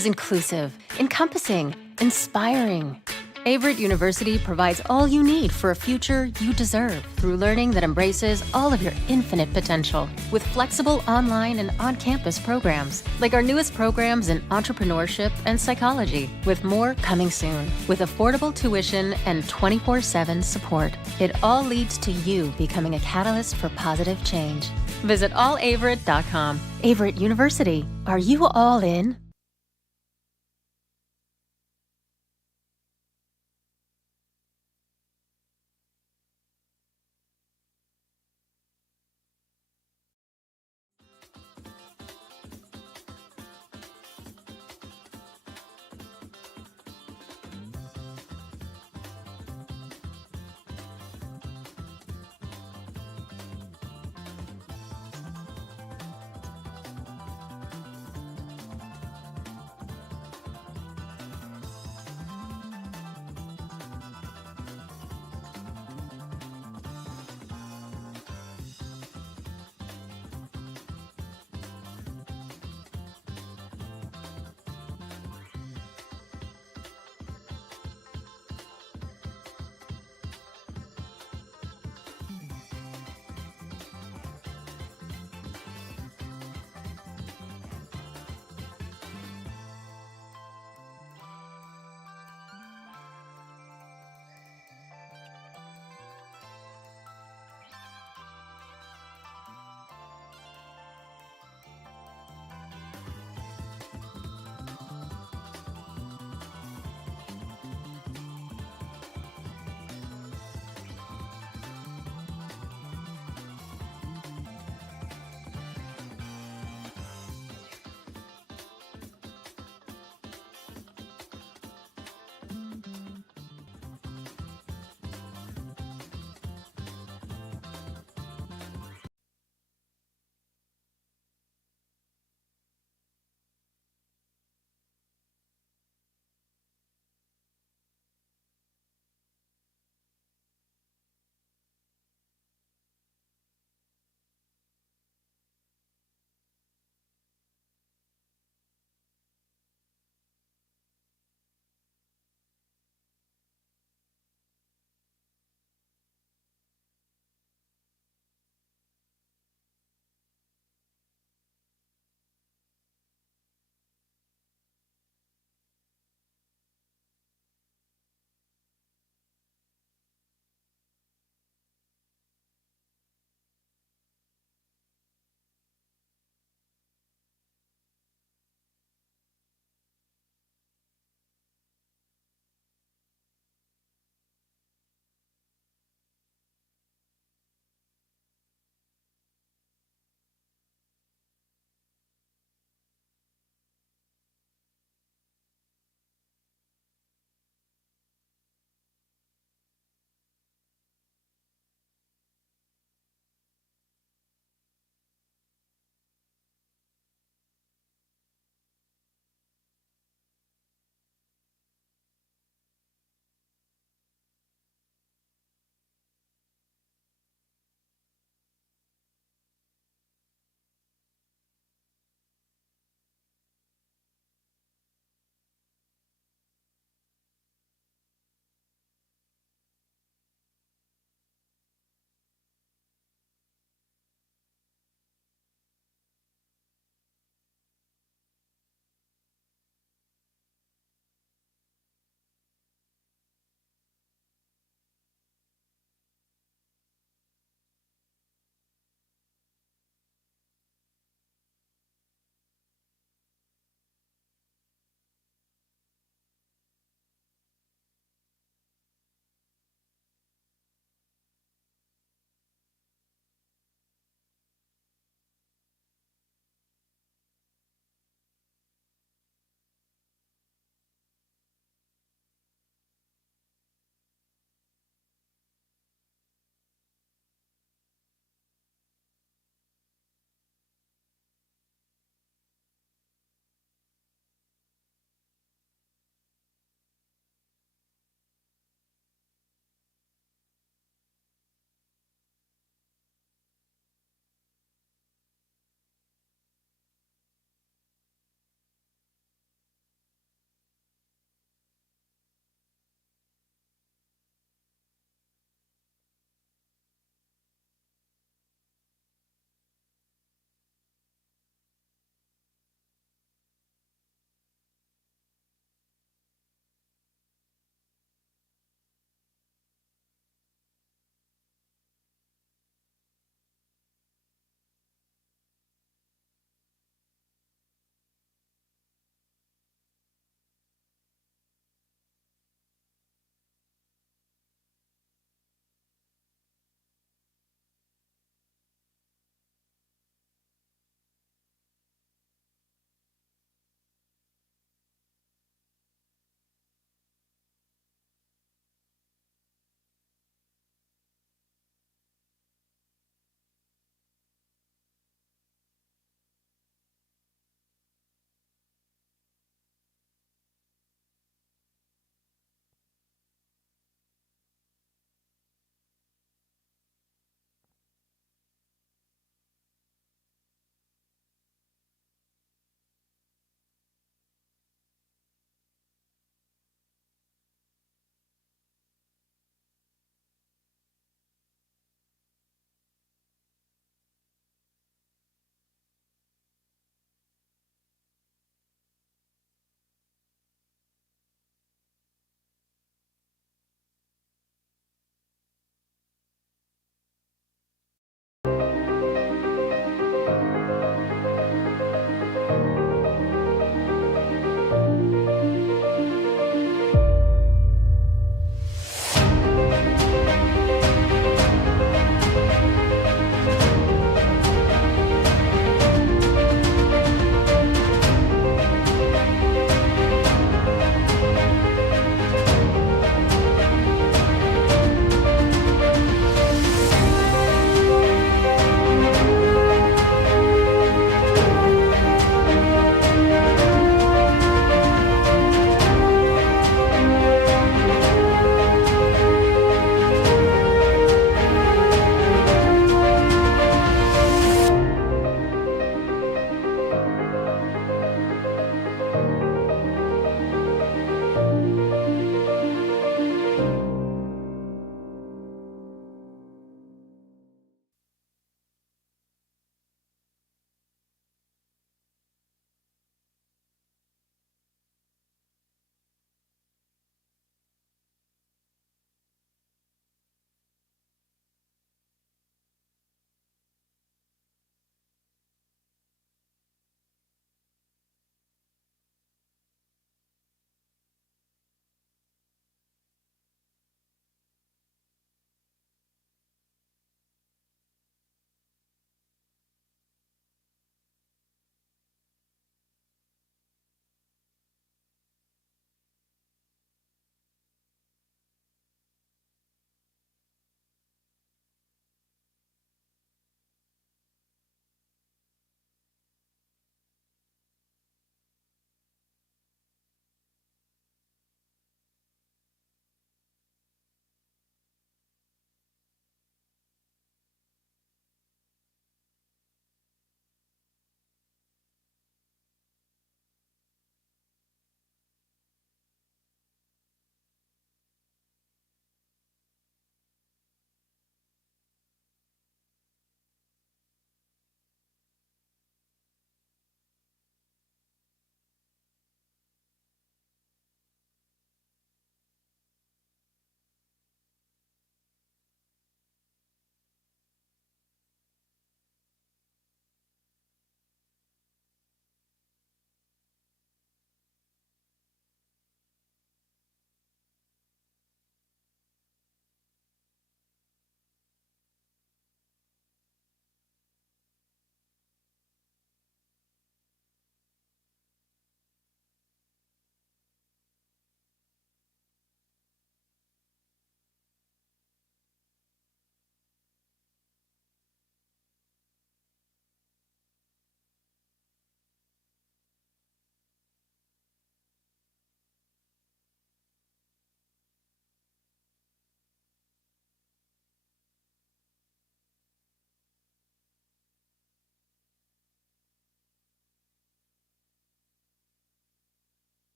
is inclusive, encompassing, inspiring. Averett University provides all you need for a future you deserve through learning that embraces all of your infinite potential with flexible online and on-campus programs like our newest programs in entrepreneurship and psychology, with more coming soon, with affordable tuition and 24/7 support. It all leads to you becoming a catalyst for positive change. Visit allaverett.com. Averett University. Are you all in?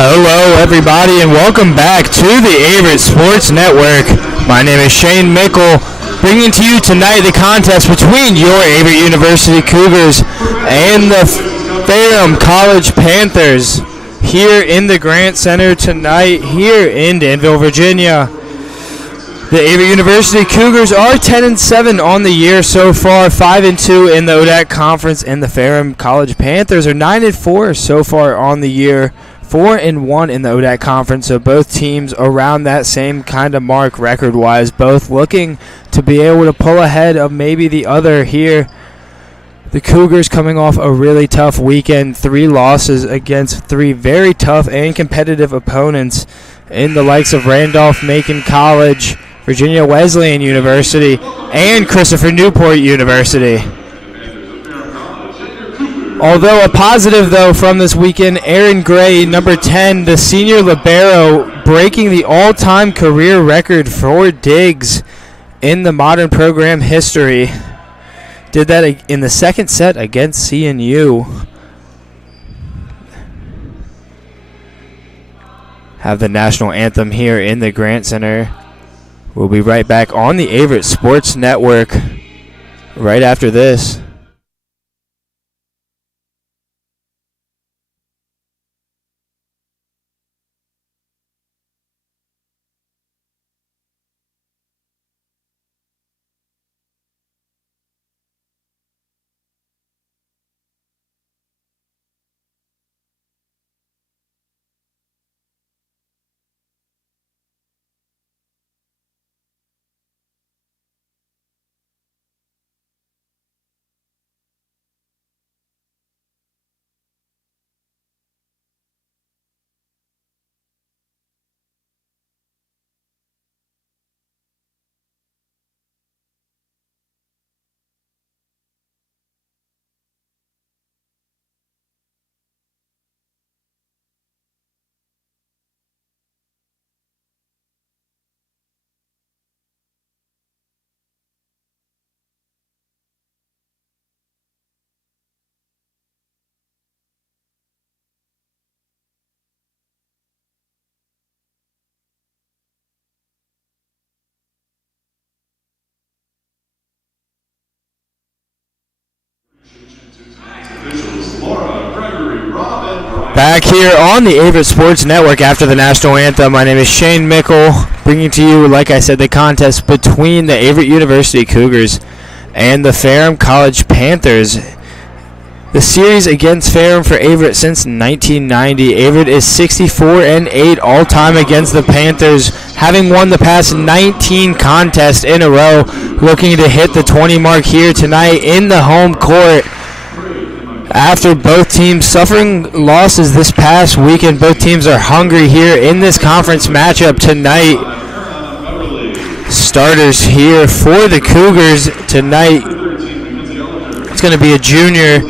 Hello, everybody, and welcome back to the Averett Sports Network. My name is Shane Mickle, bringing to you tonight the contest between your Averett University Cougars and the Ferrum College Panthers here in the Grant Center tonight here in Danville, Virginia. The Averett University Cougars are 10-7 on the year so far, 5-2 in the ODAC Conference, and the Ferrum College Panthers are 9-4 so far on the year, 4-1 in the ODAC Conference. So both teams around that same kind of mark record-wise, both looking to be able to pull ahead of maybe the other here. The Cougars coming off a really tough weekend, 3 losses against 3 very tough and competitive opponents in the likes of Randolph-Macon College, Virginia Wesleyan University, and Christopher Newport University. Although a positive, though, from this weekend, Aaron Gray, number 10, the senior libero, breaking the all-time career record for digs in the modern program history. Did that in the second set against CNU. Have the national anthem here in the Grant Center. We'll be right back on the Averett Sports Network right after this. Back here on the Averett Sports Network after the national anthem. My name is Shane Mickle, bringing to you, like I said, the contest between the Averett University Cougars and the Ferrum College Panthers. The series against Ferrum for Averett since 1990. Averett is 64-8 all-time against the Panthers, having won the past 19 contests in a row, looking to hit the 20 mark here tonight in the home court. After both teams suffering losses this past weekend, both teams are hungry here in this conference matchup tonight. Starters here for the Cougars tonight. It's going to be a junior,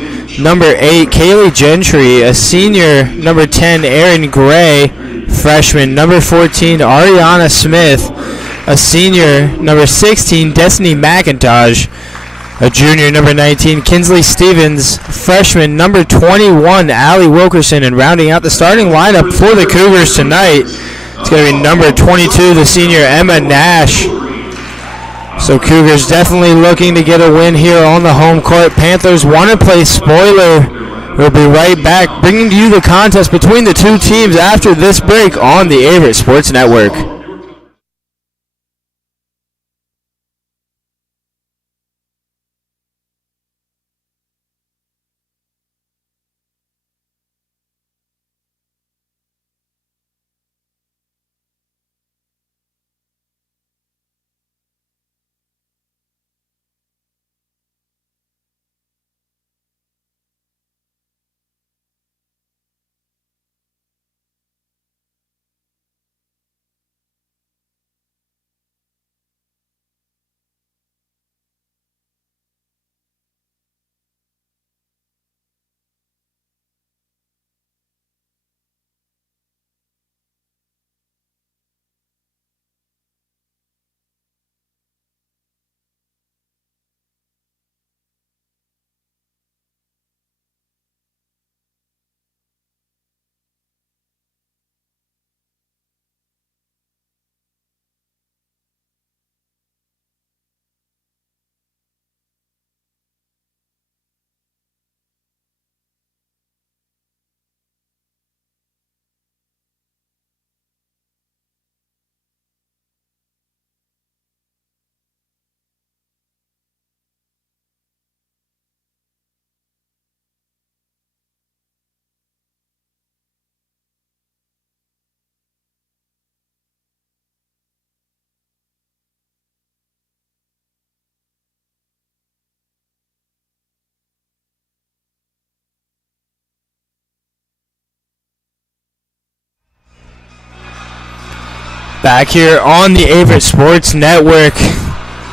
number 8, Kaylee Gentry, a senior, number 10, Aaron Gray, freshman, number 14, Ariana Smith, a senior, number 16, Destiny McIntosh, a junior, number 19, Kinsley Stevens, freshman, number 21, Allie Wilkerson, and rounding out the starting lineup for the Cougars tonight, it's going to be number 22, the senior, Emma Nash. So Cougars definitely looking to get a win here on the home court. Panthers want to play spoiler. We'll be right back, bringing to you the contest between the two teams after this break on the Averett Sports Network. Back here on the Averett Sports Network,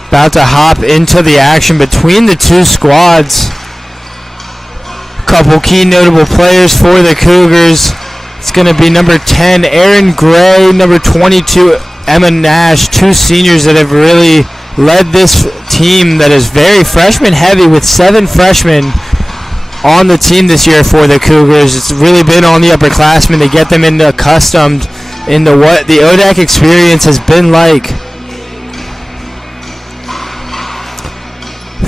about to hop into the action between the two squads. Couple key notable players for the Cougars. It's going to be number 10, Aaron Gray, number 22, Emma Nash, two seniors that have really led this team that is very freshman heavy with 7 freshmen on the team this year for the Cougars. It's really been on the upperclassmen to get them accustomed into what the ODAC experience has been like.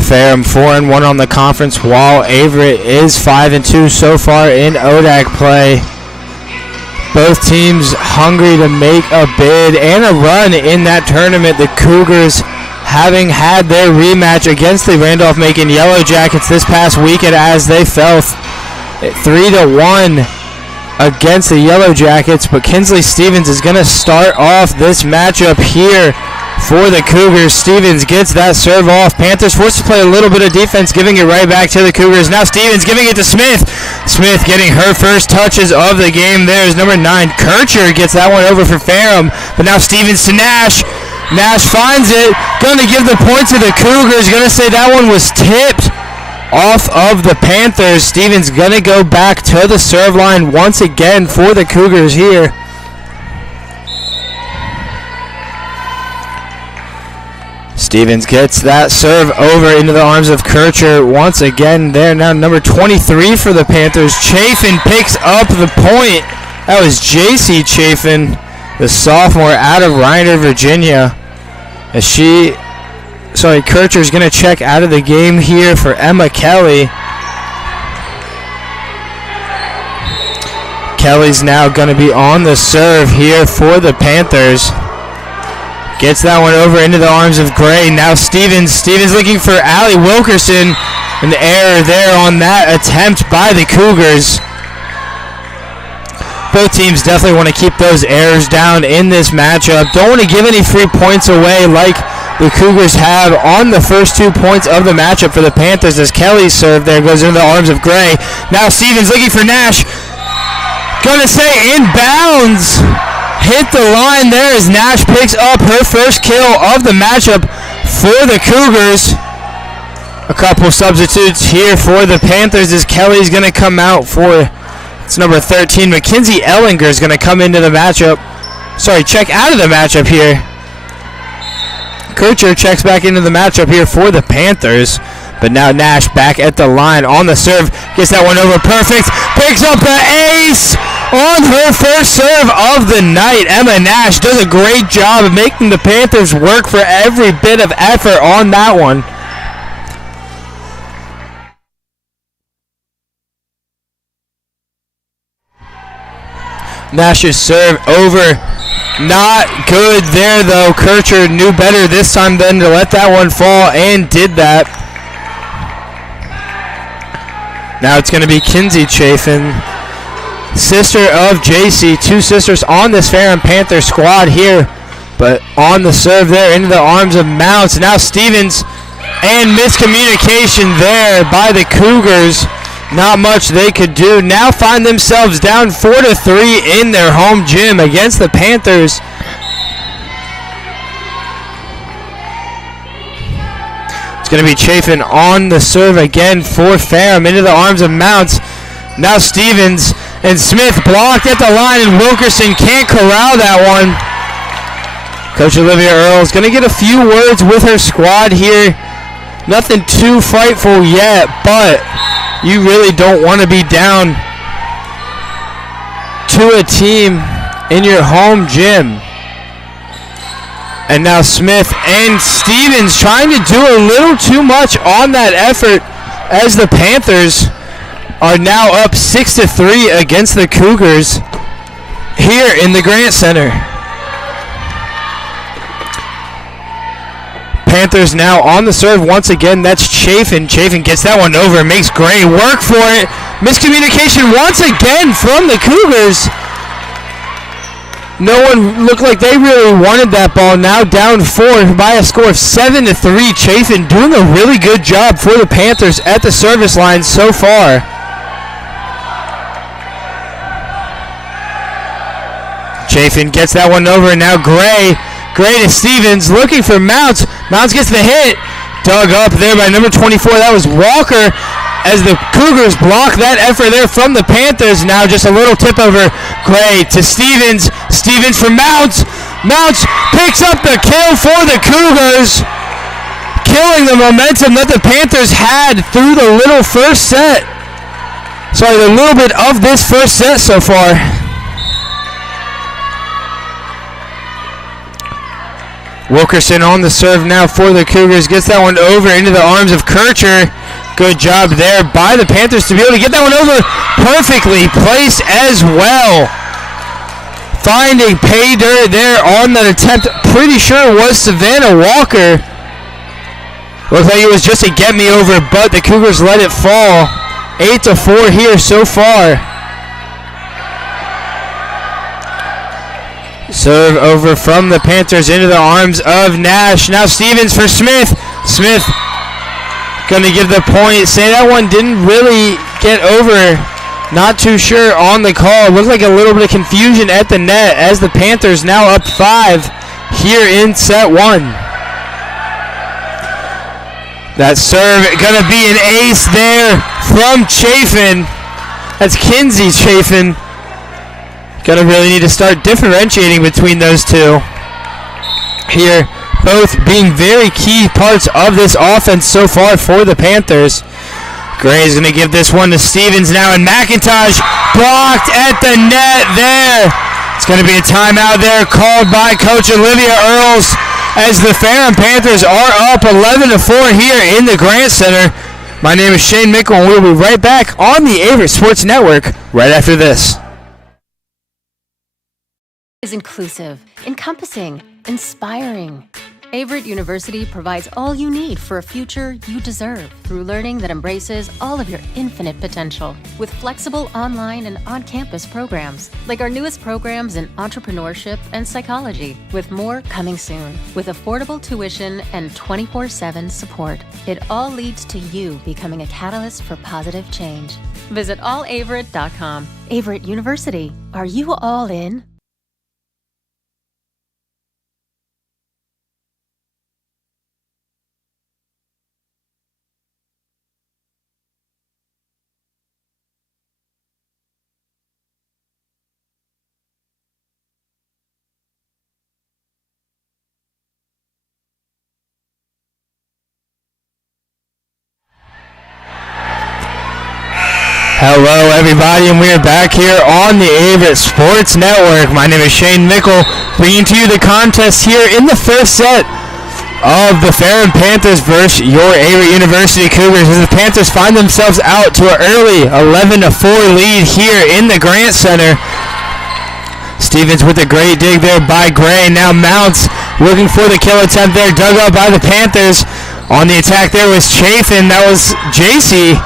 Ferrum 4-1 on the conference, while Averett is 5-2 so far in ODAC play. Both teams hungry to make a bid and a run in that tournament. The Cougars having had their rematch against the Randolph-Macon Yellow Jackets this past weekend as they fell 3-1 against the Yellow Jackets, but Kinsley Stevens is going to start off this matchup here for the Cougars. Stevens gets that serve off. Panthers forced to play a little bit of defense, giving it right back to the Cougars. Now Stevens giving it to Smith. Smith getting her first touches of the game. There's number 9, Kircher, gets that one over for Ferrum, but now Stevens to Nash. Nash finds it, going to give the point to the Cougars, going to say that one was tipped off of the Panthers. Stevens going to go back to the serve line once again for the Cougars here. Stevens gets that serve over into the arms of Kircher once again there. Now number 23 for the Panthers, Chafin, picks up the point. That was J.C. Chafin, the sophomore out of Reiner, Virginia. Kircher's going to check out of the game here for Emma Kelly. Kelly's now going to be on the serve here for the Panthers. Gets that one over into the arms of Gray. Now Stevens looking for Allie Wilkerson. An error there on that attempt by the Cougars. Both teams definitely want to keep those errors down in this matchup. Don't want to give any free points away like the Cougars have on the first 2 points of the matchup for the Panthers, as Kelly's serve there goes into the arms of Gray. Now Stevens looking for Nash. Gonna say inbounds. Hit the line there as Nash picks up her first kill of the matchup for the Cougars. A couple substitutes here for the Panthers as Kelly's going to come out for, it's number 13, Mackenzie Ellinger is going to come into the matchup. Check out of the matchup here. Kircher checks back into the matchup here for the Panthers. But now Nash back at the line on the serve. Gets that one over perfect. Picks up the ace on her first serve of the night. Emma Nash does a great job of making the Panthers work for every bit of effort on that one. Nash's serve over. Not good there though. Kircher knew better this time than to let that one fall and did that. Now it's going to be Kinsey Chafin, sister of JC. Two sisters on this Ferrum Panther squad here. But on the serve there into the arms of Mounts. Now Stevens, and miscommunication there by the Cougars. Not much they could do. Now find themselves down 4-3 in their home gym against the Panthers. It's going to be Chafin on the serve again for Ferrum into the arms of Mounts. Now Stevens and Smith blocked at the line, and Wilkerson can't corral that one. Coach Olivia Earle is going to get a few words with her squad here. Nothing too frightful yet, but you really don't want to be down to a team in your home gym. And now Smith and Stevens trying to do a little too much on that effort as the Panthers are now up 6-3 against the Cougars here in the Grant Center. Panthers now on the serve once again. That's Chafin. Chafin gets that one over and makes Gray work for it. Miscommunication once again from the Cougars. No one looked like they really wanted that ball. Now down 4 by a score of 7-3. Chafin doing a really good job for the Panthers at the service line so far. Chafin gets that one over, and now Gray to Stevens, looking for Mounts. Mounts gets the hit. Dug up there by number 24. That was Walker, as the Cougars block that effort there from the Panthers. Now just a little tip over. Gray to Stevens. Stevens for Mounts. Mounts picks up the kill for the Cougars, killing the momentum that the Panthers had through the little first set. Sorry, the little bit of this first set so far. Wilkerson on the serve now for the Cougars. Gets that one over into the arms of Kircher. Good job there by the Panthers to be able to get that one over perfectly placed as well. Finding pay dirt there on that attempt. Pretty sure it was Savannah Walker. Looked like it was just a get me over, but the Cougars let it fall. 8-4 here so far. Serve over from the Panthers into the arms of Nash. Now Stevens for Smith. Smith going to give the point. Say that one didn't really get over. Not too sure on the call. Looked like a little bit of confusion at the net as the Panthers now up 5 here in set 1. That serve going to be an ace there from Chafin. That's Kinsey Chafin. Gonna really need to start differentiating between those two here, both being very key parts of this offense so far for the Panthers. Gray is gonna give this one to Stevens now, and McIntosh blocked at the net there. It's gonna be a timeout there called by Coach Olivia Earls, as the Ferrum Panthers are up 11-4 here in the Grant Center. My name is Shane Mickle, and we'll be right back on the Averett Sports Network right after this. Is inclusive, encompassing, inspiring. Averett University provides all you need for a future you deserve through learning that embraces all of your infinite potential. With flexible online and on-campus programs, like our newest programs in entrepreneurship and psychology, with more coming soon. With affordable tuition and 24/7 support, it all leads to you becoming a catalyst for positive change. Visit allaverett.com. Averett University. Are you all in? Hello everybody, and we are back here on the Averett Sports Network. My name is Shane Mickle, bringing to you the contest here in the first set of the Ferrum Panthers versus your Averett University Cougars, as the Panthers find themselves out to an early 11-4 lead here in the Grant Center. Stevens with a great dig there by Gray. Now Mounts looking for the kill attempt there, dug up by the Panthers. On the attack there was Chafin, that was JC,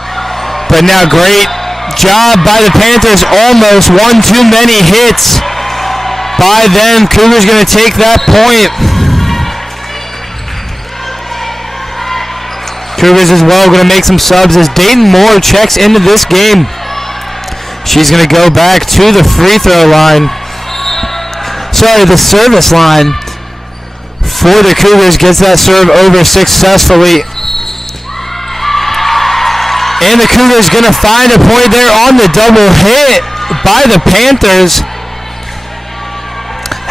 but now great job by the Panthers. Almost one too many hits by them. Cougars going to take that point. Cougars as well going to make some subs as Dayton Moore checks into this game. She's going to go back to the free throw line. Sorry, the service line for the Cougars. Gets that serve over successfully. And the Cougars going to find a point there on the double hit by the Panthers.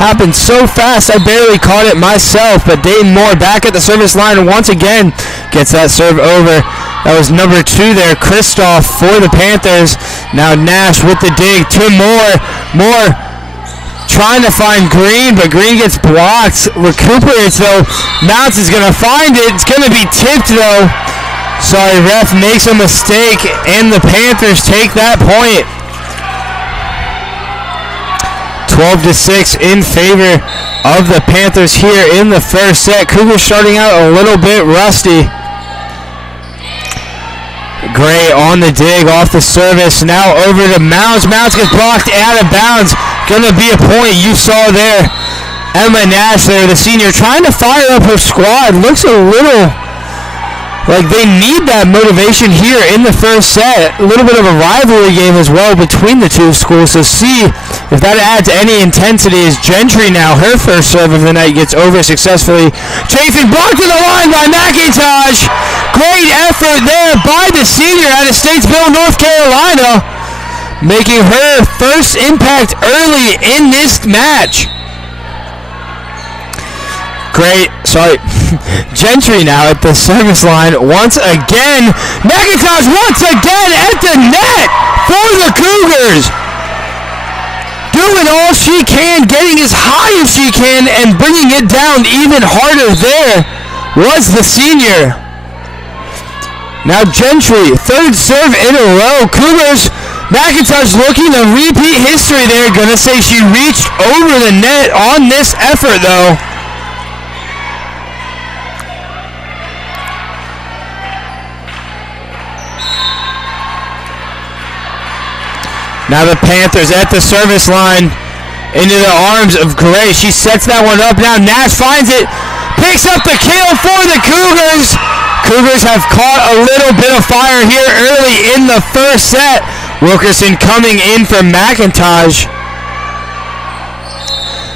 Happened so fast I barely caught it myself, but Dayton Moore back at the service line once again. Gets that serve over. That was number 2 there, Kristoff for the Panthers. Now Nash with the dig to Moore. Moore trying to find Green, but Green gets blocked. Recuperates though. Mounts is going to find it. It's going to be tipped though. Sorry, ref makes a mistake, and the Panthers take that point. 12-6 in favor of the Panthers here in the first set. Cougars starting out a little bit rusty. Gray on the dig off the service. Now over to Mounts. Mounts gets blocked out of bounds. Gonna be a point. You saw there Emma Nash there, the senior, trying to fire up her squad. Looks a little like they need that motivation here in the first set. A little bit of a rivalry game as well between the two schools. So see if that adds any intensity as Gentry now, her first serve of the night, gets over successfully. Chafin blocked to the line by McIntosh. Great effort there by the senior out of Statesville, North Carolina, making her first impact early in this match. Gentry now at the service line once again. McIntosh once again at the net for the Cougars. Doing all she can, getting as high as she can, and bringing it down even harder there was the senior. Now Gentry, third serve in a row. Cougars, McIntosh looking to repeat history there. Gonna say she reached over the net on this effort though. Now the Panthers at the service line into the arms of Gray. She sets that one up. Now Nash finds it, picks up the kill for the Cougars. Cougars have caught a little bit of fire here early in the first set. Wilkerson coming in for McIntosh.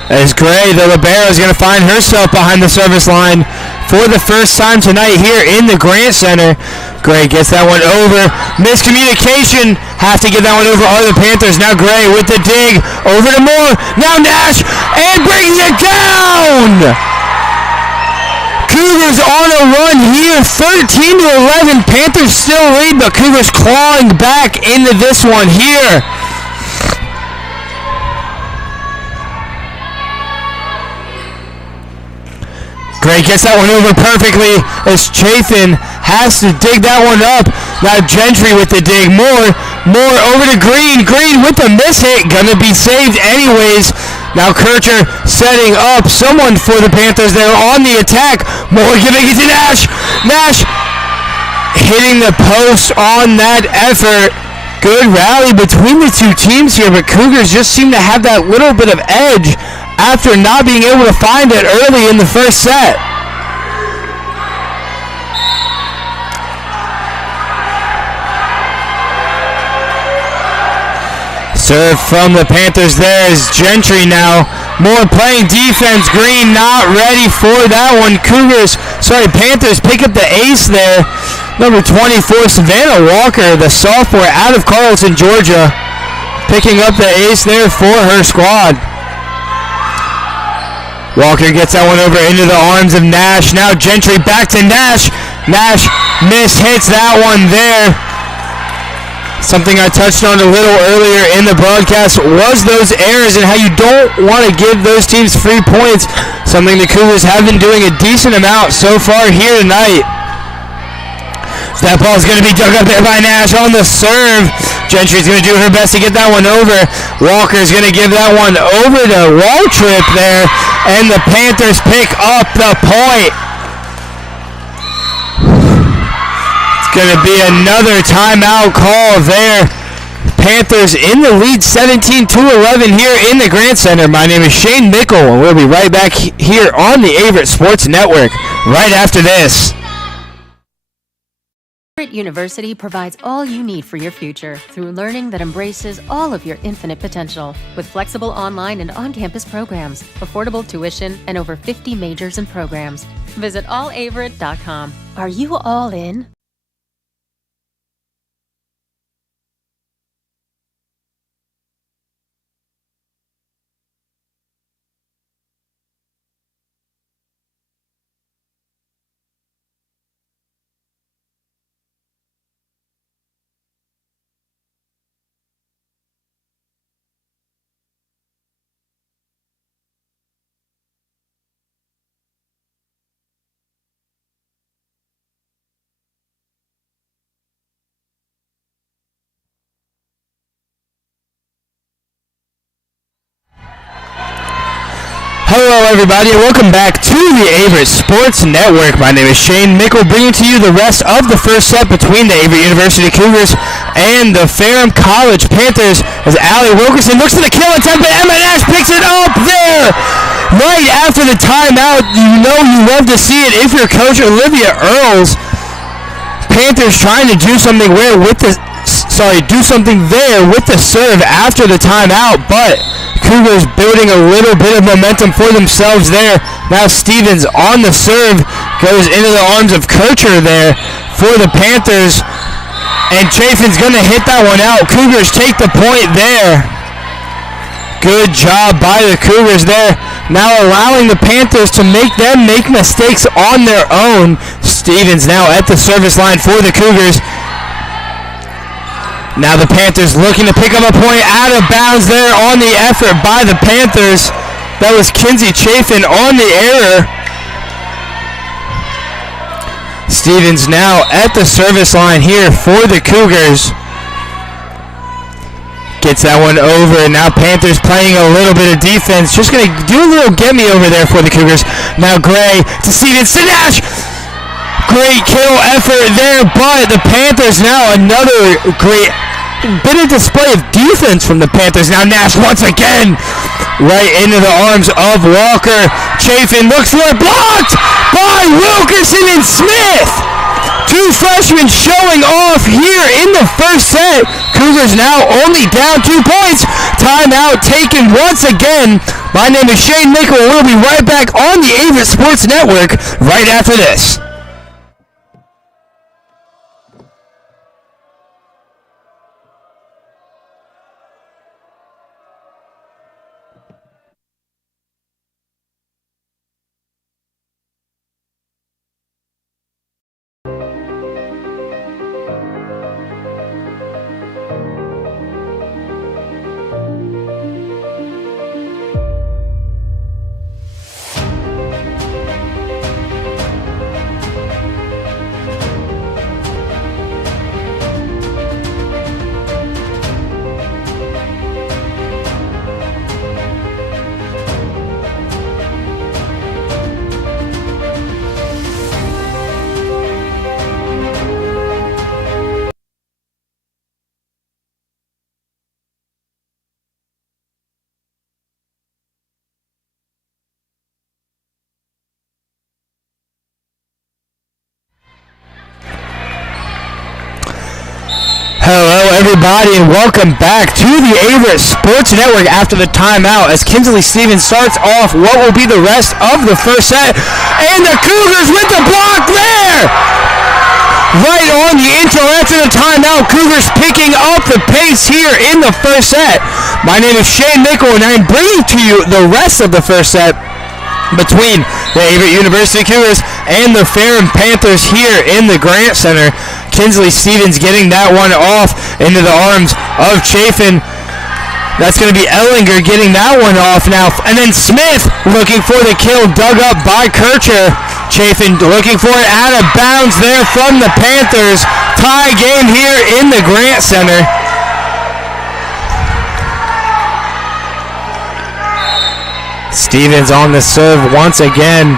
As Gray, the libero, is going to find herself behind the service line for the first time tonight here in the Grant Center. Gray gets that one over. Miscommunication. Have to get that one over are the Panthers. Now Gray with the dig. Over to Moore. Now Nash. And brings it down. Cougars on a run here. 13-11. Panthers still lead, but Cougars clawing back into this one here. Gray gets that one over perfectly as Chafin has to dig that one up. Now Gentry with the dig. Moore over to Green. Green with the miss hit. Gonna be saved anyways. Now Kircher setting up someone for the Panthers there on the attack. Moore giving it to Nash. Nash hitting the post on that effort. Good rally between the two teams here, but Cougars just seem to have that little bit of edge after not being able to find it early in the first set. Serve from the Panthers there is Gentry now. Moore playing defense. Green not ready for that one. Panthers pick up the ace there. Number 24, Savannah Walker, the sophomore out of Carlton, Georgia, picking up the ace there for her squad. Walker gets that one over into the arms of Nash. Now Gentry back to Nash. Nash hits that one there. Something I touched on a little earlier in the broadcast was those errors and how you don't want to give those teams free points. Something the Cougars have been doing a decent amount so far here tonight. That ball's going to be dug up there by Nash on the serve. Gentry's going to do her best to get that one over. Walker's going to give that one over to Waltrip there. And the Panthers pick up the point. It's going to be another timeout call there. Panthers in the lead 17-11 here in the Grant Center. My name is Shane Mickle, and we'll be right back here on the Averett Sports Network right after this. Averett University provides all you need for your future through learning that embraces all of your infinite potential. With flexible online and on-campus programs, affordable tuition, and over 50 majors and programs. Visit allaverett.com. Are you all in? Hello everybody and welcome back to the Averett Sports Network. My name is Shane Mickle, bringing to you the rest of the first set between the Averett University Cougars and the Ferrum College Panthers as Allie Wilkerson looks for the kill attempt, but Emma Nash picks it up there right after the timeout. You know you love to see it if you're Coach Olivia Earls. Panthers trying to do something there with the serve after the timeout, but Cougars building a little bit of momentum for themselves there. Now Stevens on the serve goes into the arms of Kircher there for the Panthers, and Chafin's going to hit that one out. Cougars take the point there. Good job by the Cougars there. Now allowing the Panthers to make mistakes on their own. Stevens now at the service line for the Cougars. Now the Panthers looking to pick up a point out of bounds there on the effort by the Panthers. That was Kinsey Chafin on the error. Stevens now at the service line here for the Cougars. Gets that one over, and now Panthers playing a little bit of defense. Just going to do a little get-me-over there for the Cougars. Now Gray to Stevens to Nash. Great kill effort there, but the Panthers now another great bit of display of defense from the Panthers. Now Nash once again right into the arms of Walker. Chafin looks for it, blocked by Wilkerson and Smith. Two freshmen showing off here in the first set. Cougars now only down 2 points. Timeout taken once again. My name is Shane Mickle. We'll be right back on the Averett Sports Network right after this. Hello, everybody, and welcome back to the Averett Sports Network after the timeout as Kinsley Stevens starts off what will be the rest of the first set. And the Cougars with the block there! Right on the intro after the timeout, Cougars picking up the pace here in the first set. My name is Shane Mickle, and I'm bringing to you the rest of the first set between the Averett University Cougars and the Ferrum Panthers here in the Grant Center. Kinsley Stevens getting that one off into the arms of Chafin. That's going to be Ellinger getting that one off now. And then Smith looking for the kill, dug up by Kircher. Chafin looking for it out of bounds there from the Panthers. Tie game here in the Grant Center. Stevens on the serve once again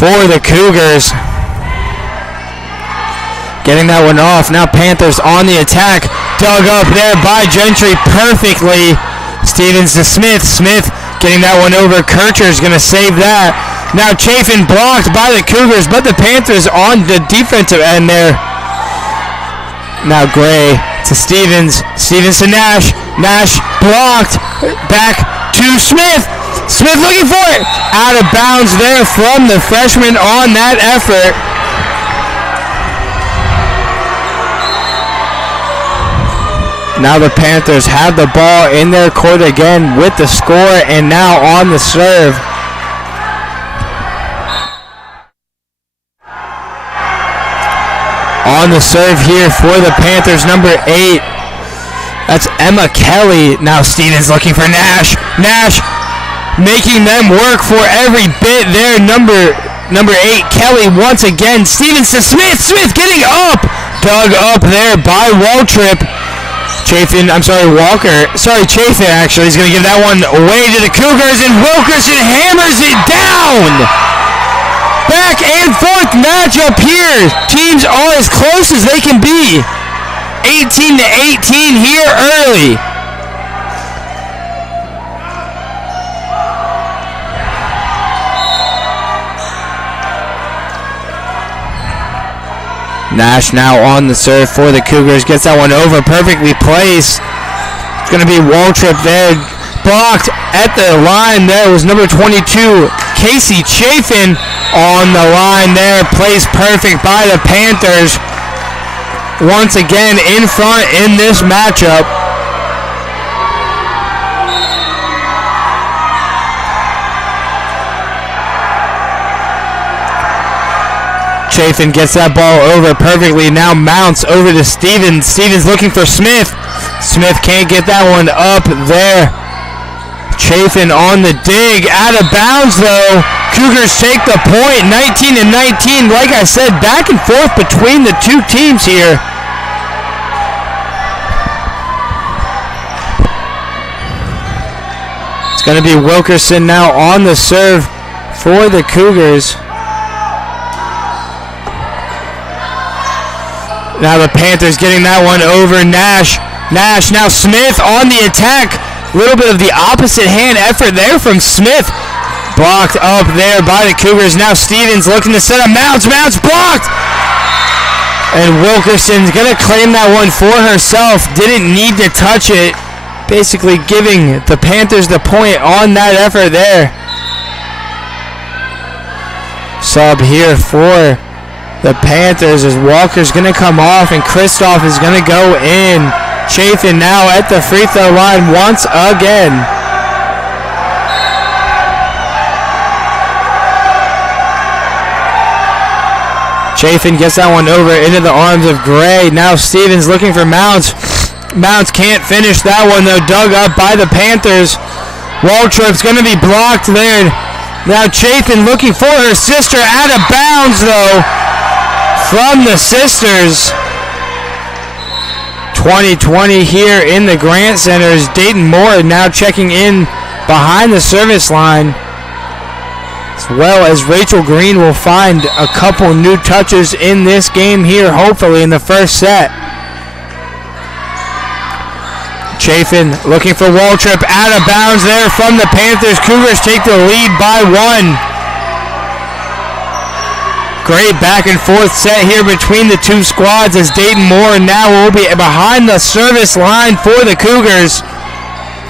for the Cougars. Getting that one off. Now Panthers on the attack. Dug up there by Gentry perfectly. Stevens to Smith. Smith getting that one over. Kircher's going to save that. Now Chafin blocked by the Cougars, but the Panthers on the defensive end there. Now Gray to Stevens. Stevens to Nash. Nash blocked. Back to Smith. Smith looking for it. Out of bounds there from the freshman on that effort. Now the Panthers have the ball in their court again with the score and now on the serve. On the serve here for the Panthers, number 8. That's Emma Kelly. Now Stevens looking for Nash. Nash making them work for every bit there. Number 8, Kelly once again. Stevens to Smith. Smith getting up. Dug up there by Waltrip. Chafin actually is going to give that one away to the Cougars, and Wilkerson hammers it down. Back and forth matchup here. Teams are as close as they can be. 18-18 here early. Nash now on the serve for the Cougars. Gets that one over, perfectly placed. It's going to be Waltrip there. Blocked at the line there was number 22, Casey Chafin on the line there. Placed perfect by the Panthers. Once again in front in this matchup. Chafin gets that ball over perfectly. Now Mounts over to Stevens. Stevens looking for Smith. Smith can't get that one up there. Chafin on the dig. Out of bounds though. Cougars take the point. 19-19. Like I said, back and forth between the two teams here. It's going to be Wilkerson now on the serve for the Cougars. Now the Panthers getting that one over Nash. Nash, now Smith on the attack. A little bit of the opposite hand effort there from Smith. Blocked up there by the Cougars. Now Stevens looking to set up Mounts. Mounts blocked! And Wilkerson's going to claim that one for herself. Didn't need to touch it. Basically giving the Panthers the point on that effort there. Sub here for the Panthers as Walker's going to come off and Kristoff is going to go in. Chafin now at the free throw line once again. Chafin gets that one over into the arms of Gray. Now Stevens looking for Mounts. Mounts can't finish that one though. Dug up by the Panthers. Waltrip's going to be blocked there. Now Chafin looking for her sister. Out of bounds though. From the sisters. 20-20 here in the Grant Center is Dayton Moore now checking in behind the service line. As well as Rachel Green will find a couple new touches in this game here, hopefully in the first set. Chafin looking for Waltrip. Out of bounds there from the Panthers. Cougars take the lead by one. Great back and forth set here between the two squads as Dayton Moore now will be behind the service line for the Cougars.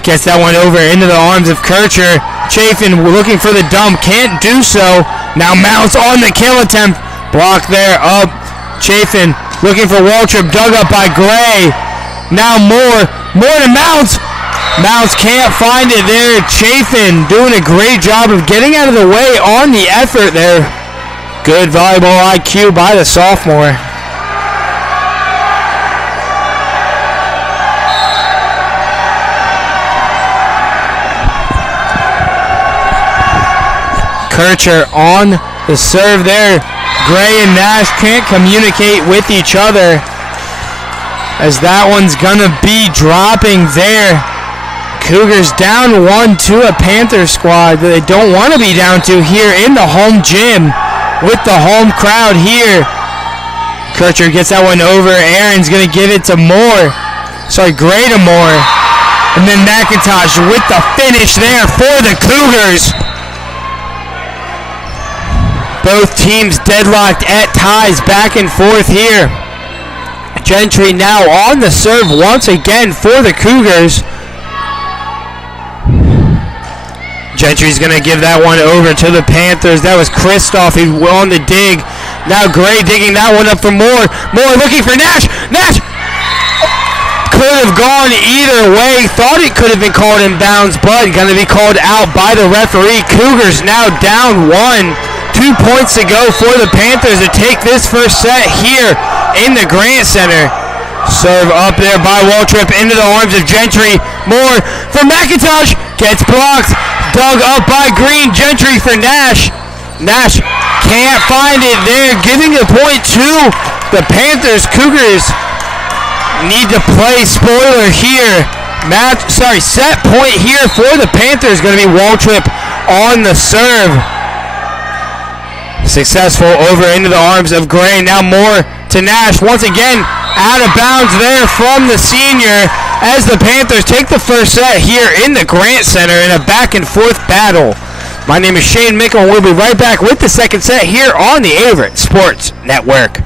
Gets that one over into the arms of Kircher. Chafin looking for the dump, can't do so. Now Mounts on the kill attempt. Blocked there up. Chafin looking for Waltrip, dug up by Gray. Now Moore to Mounts. Mounts can't find it there. Chafin doing a great job of getting out of the way on the effort there. Good volleyball IQ by the sophomore. Kircher on the serve there. Gray and Nash can't communicate with each other as that one's gonna be dropping there. Cougars down one to a Panther squad that they don't want to be down to here in the home gym. With the home crowd here. Kircher gets that one over. Aaron's going to give it to Moore. Gray to Moore. And then McIntosh with the finish there for the Cougars. Both teams deadlocked at ties back and forth here. Gentry now on the serve once again for the Cougars. Gentry's going to give that one over to the Panthers. That was Kristoff who on the dig. Now Gray digging that one up for Moore. Moore looking for Nash. Nash could have gone either way. Thought it could have been called in bounds, but going to be called out by the referee. Cougars now down one. 2 points to go for the Panthers to take this first set here in the Grant Center. Serve up there by Waltrip into the arms of Gentry. Moore for McIntosh. Gets blocked. Dug up by Green. Gentry for Nash. Nash can't find it there. Giving the point to the Panthers. Cougars need to play spoiler here. Set point here for the Panthers. Going to be Waltrip on the serve. Successful over into the arms of Gray. Now Moore to Nash. Once again, out of bounds there from the senior as the Panthers take the first set here in the Grant Center in a back and forth battle. My name is Shane Mickle and we'll be right back with the second set here on the Averett Sports Network.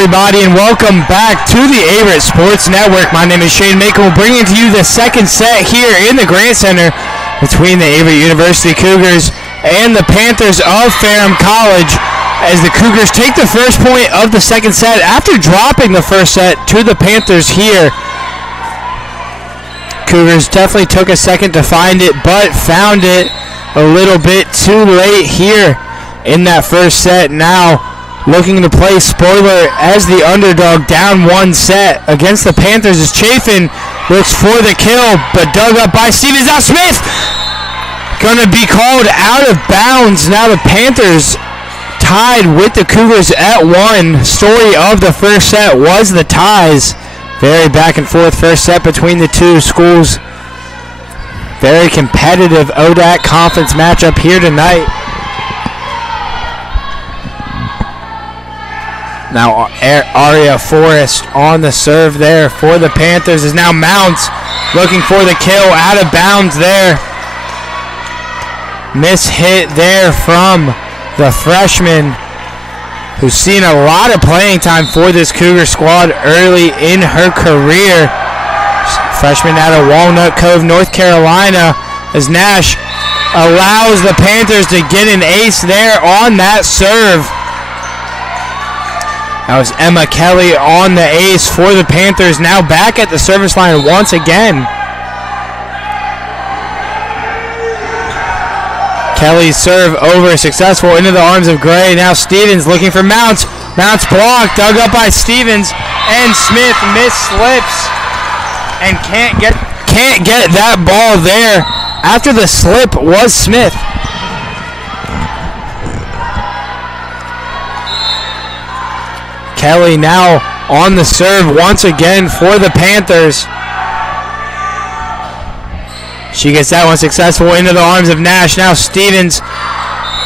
everybody, and welcome back to the Averett Sports Network. My name is Shane Makel, bringing to you the second set here in the Grant Center between the Averett University Cougars and the Panthers of Ferrum College, as the Cougars take the first point of the second set after dropping the first set to the Panthers here. Cougars definitely took a second to find it, but found it a little bit too late here in that first set. Now looking to play spoiler as the underdog, down one set against the Panthers, as Chafin looks for the kill, but dug up by Stevens. Now Smith gonna be called out of bounds. Now the Panthers tied with the Cougars at one. Story of the first set was the ties. Very back and forth first set between the two schools. Very competitive ODAC conference matchup here tonight. Now Aria Forrest on the serve there for the Panthers, is now Mounts looking for the kill, out of bounds there. Miss hit there from the freshman, who's seen a lot of playing time for this Cougar squad early in her career. Freshman out of Walnut Cove, North Carolina, as Nash allows the Panthers to get an ace there on that serve. That was Emma Kelly on the ace for the Panthers, now back at the service line once again. Kelly's serve over, successful into the arms of Gray. Now Stevens looking for Mounts. Mounts blocked, dug up by Stevens, and Smith misslips and can't get that ball there. After the slip was Smith. Kelly now on the serve once again for the Panthers. She gets that one successful into the arms of Nash. Now Stevens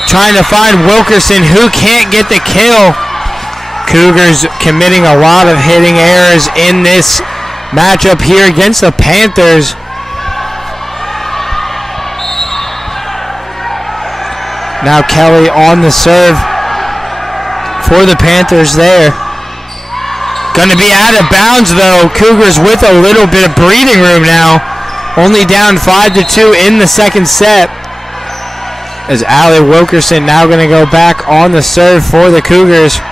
trying to find Wilkerson, who can't get the kill. Cougars committing a lot of hitting errors in this matchup here against the Panthers. Now Kelly on the serve for the Panthers there. Going to be out of bounds though. Cougars with a little bit of breathing room now. Only down 5-2 in the second set. As Allie Wilkerson now going to go back on the serve for the Cougars.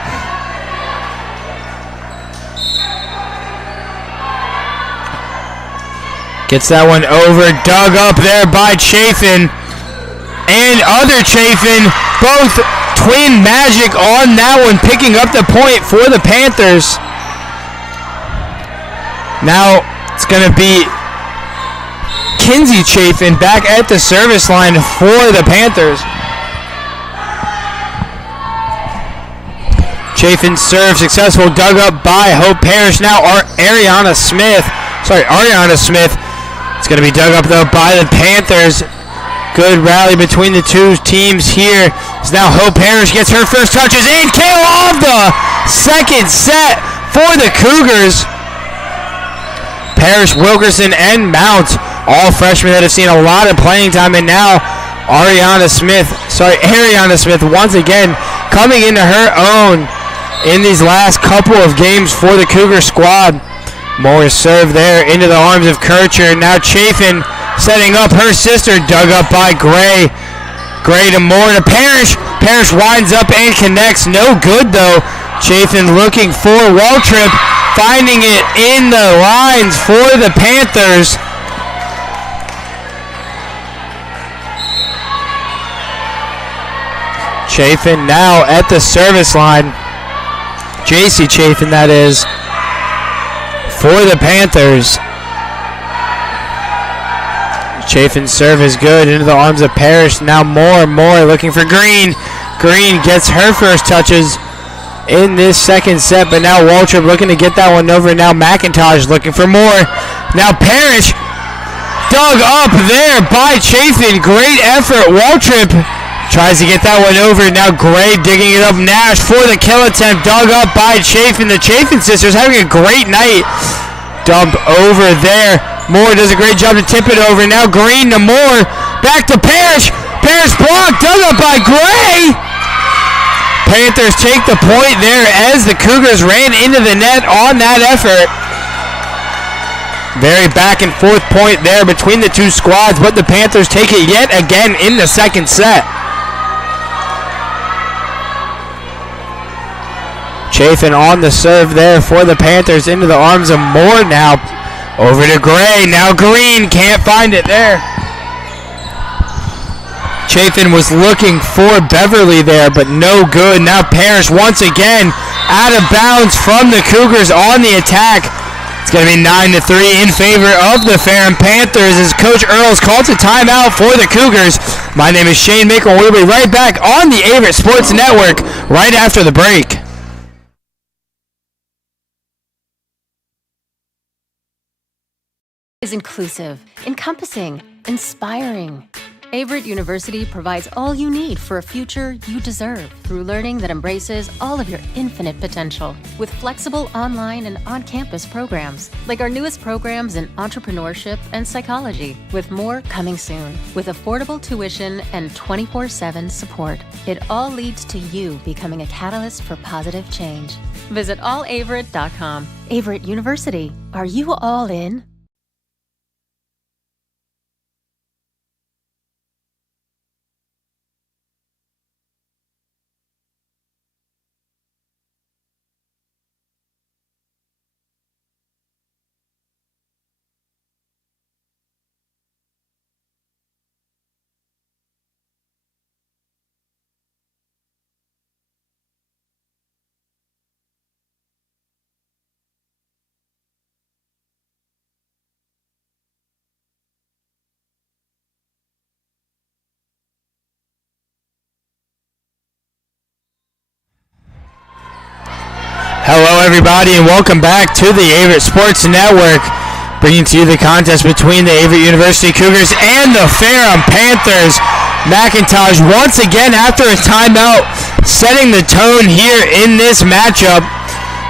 Gets that one over, dug up there by Chafin. And other Chafin, both twin magic on that one, picking up the point for the Panthers. Now it's going to be Kinsey Chafin back at the service line for the Panthers. Chafin serve successful, dug up by Hope Parrish. Now Ariana Smith. It's going to be dug up though by the Panthers. Good rally between the two teams here. As now Hope Parrish gets her first touches and kill off the second set for the Cougars. Parrish, Wilkerson, and Mount, all freshmen that have seen a lot of playing time, and now Ariana Smith once again coming into her own in these last couple of games for the Cougar squad. More serve there into the arms of Kircher. Now Chafin setting up her sister, dug up by Gray. Gray to Moore to Parrish. Parrish winds up and connects. No good though. Chafin looking for Waltrip, finding it in the lines for the Panthers. Chafin now at the service line. JC Chafin, that is, for the Panthers. Chafin's serve is good into the arms of Parrish. Now Moore looking for Green. Green gets her first touches in this second set, but now Waltrip looking to get that one over. Now McIntosh looking for more. Now Parrish dug up there by Chafin. Great effort. Waltrip tries to get that one over. Now Gray digging it up. Nash for the kill attempt. Dug up by Chafin. The Chafin sisters having a great night. Dump over there. Moore does a great job to tip it over. Now Green to Moore. Back to Parrish. Parrish blocked. Dug up by Gray. Panthers take the point there as the Cougars ran into the net on that effort. Very back and forth point there between the two squads, but the Panthers take it yet again in the second set. Chafin on the serve there for the Panthers into the arms of Moore now. Over to Gray. Now Green can't find it there. Chafin was looking for Beverly there, but no good. Now Parrish once again out of bounds from the Cougars on the attack. It's going to be 9-3 in favor of the Ferrum Panthers as Coach Earls calls a timeout for the Cougars. My name is Shane Mickle. We'll be right back on the Averett Sports Network right after the break. Is inclusive, encompassing, inspiring. Averett University provides all you need for a future you deserve through learning that embraces all of your infinite potential with flexible online and on-campus programs like our newest programs in entrepreneurship and psychology, with more coming soon. With affordable tuition and 24/7 support, it all leads to you becoming a catalyst for positive change. Visit allaverett.com. Averett University. Are you all in? Hello everybody and welcome back to the Averett Sports Network, bringing to you the contest between the Averett University Cougars and the Ferrum Panthers. McIntosh once again after a timeout setting the tone here in this matchup,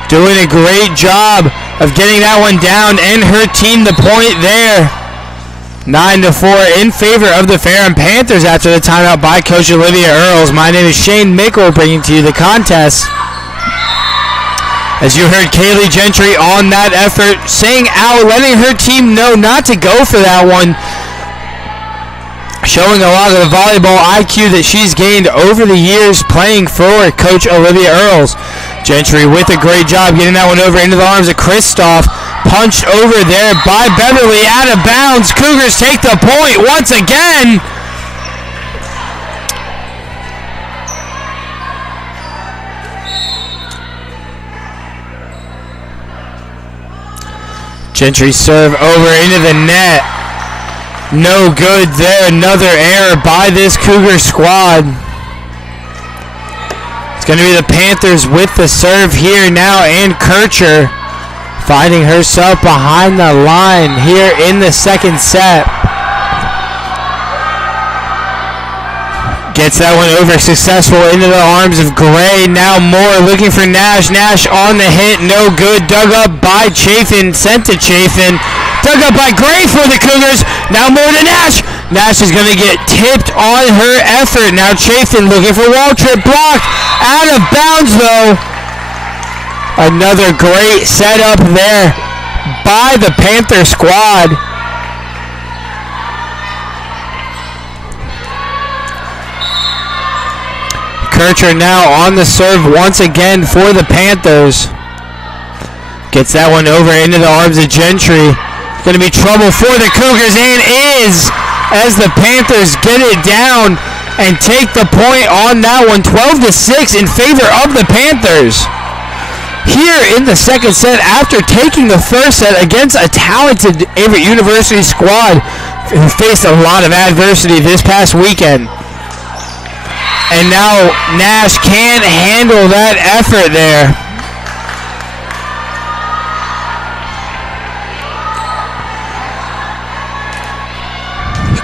doing a great job of getting that one down and her team the point there. 9-4 in favor of the Ferrum Panthers after the timeout by Coach Olivia Earls. My name is Shane Mickle, bringing to you the contest. As you heard Kaylee Gentry on that effort, saying out, letting her team know not to go for that one. Showing a lot of the volleyball IQ that she's gained over the years playing for Coach Olivia Earls. Gentry with a great job getting that one over into the arms of Kristoff. Punched over there by Beverly, out of bounds. Cougars take the point once again. Gentry serve over into the net. No good there. Another error by this Cougar squad. It's going to be the Panthers with the serve here now, and Kircher finding herself behind the line here in the second set. Gets that one over, successful into the arms of Gray. Now Moore looking for Nash. Nash on the hit, no good. Dug up by Chafin, sent to Chafin. Dug up by Gray for the Cougars. Now Moore to Nash. Nash is going to get tipped on her effort. Now Chafin looking for wall trip, blocked. Out of bounds though. Another great setup there by the Panther squad. Kircher now on the serve once again for the Panthers. Gets that one over into the arms of Gentry. Going to be trouble for the Cougars, and is, as the Panthers get it down and take the point on that one. 12-6 in favor of the Panthers. Here in the second set, after taking the first set against a talented Averett University squad who faced a lot of adversity this past weekend. And now Nash can't handle that effort there.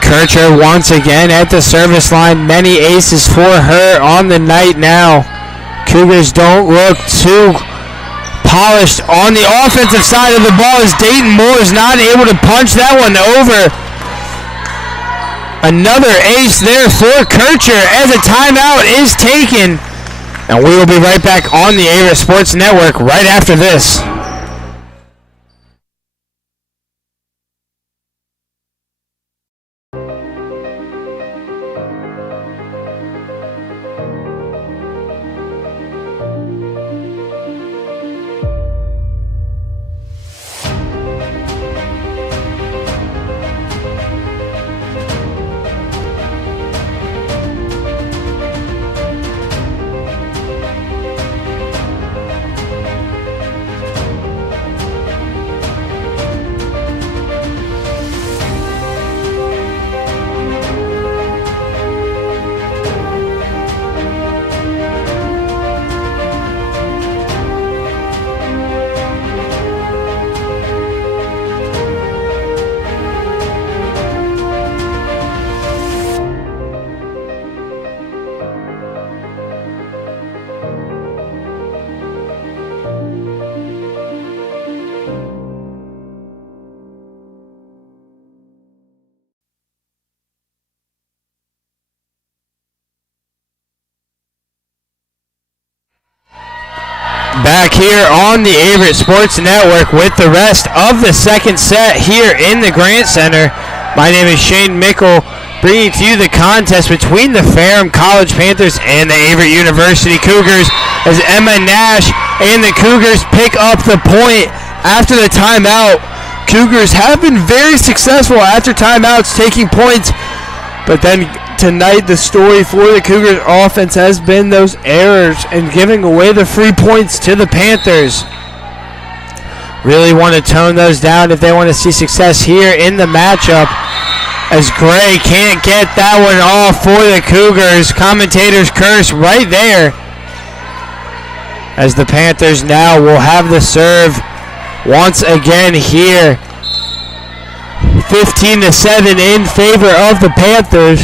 Kircher once again at the service line. Many aces for her on the night now. Cougars don't look too polished on the offensive side of the ball as Dayton Moore is not able to punch that one over. Another ace there for Kircher as a timeout is taken. And we will be right back on the Averett Sports Network right after this. Back here on the Averett Sports Network with the rest of the second set here in the Grant Center. My name is Shane Mickle, bringing to you the contest between the Ferrum College Panthers and the Averett University Cougars as Emma Nash and the Cougars pick up the point after the timeout. Cougars have been very successful after timeouts taking points, but then tonight the story for the Cougars offense has been those errors and giving away the free points to the Panthers. Really want to tone those down if they want to see success here in the matchup, as Gray can't get that one off for the Cougars. Commentators curse right there, as the Panthers now will have the serve once again here. 15-7 in favor of the Panthers.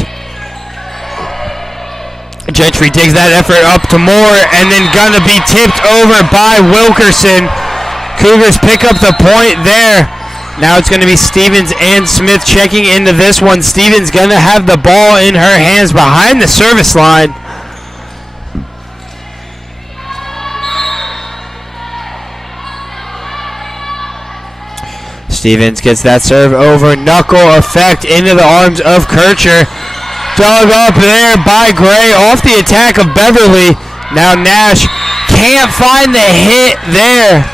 Gentry digs that effort up to Moore and then gonna be tipped over by Wilkerson. Cougars pick up the point there. Now it's gonna be Stevens and Smith checking into this one. Stevens gonna have the ball in her hands behind the service line. Stevens gets that serve over. Knuckle effect into the arms of Kircher. Dug up there by Gray off the attack of Beverly. Now Nash can't find the hit there.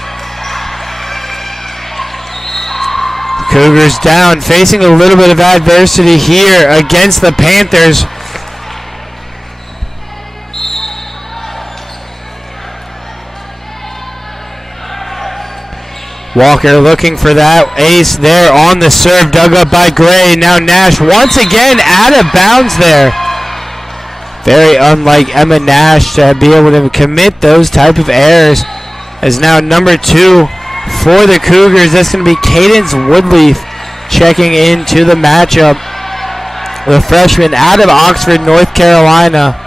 Cougars down, facing a little bit of adversity here against the Panthers. Walker looking for that ace there on the serve, dug up by Gray. Now Nash once again out of bounds there. Very unlike Emma Nash to be able to commit those type of errors. As now number 2 for the Cougars, that's going to be Cadence Woodleaf checking into the matchup. The freshman out of Oxford, North Carolina.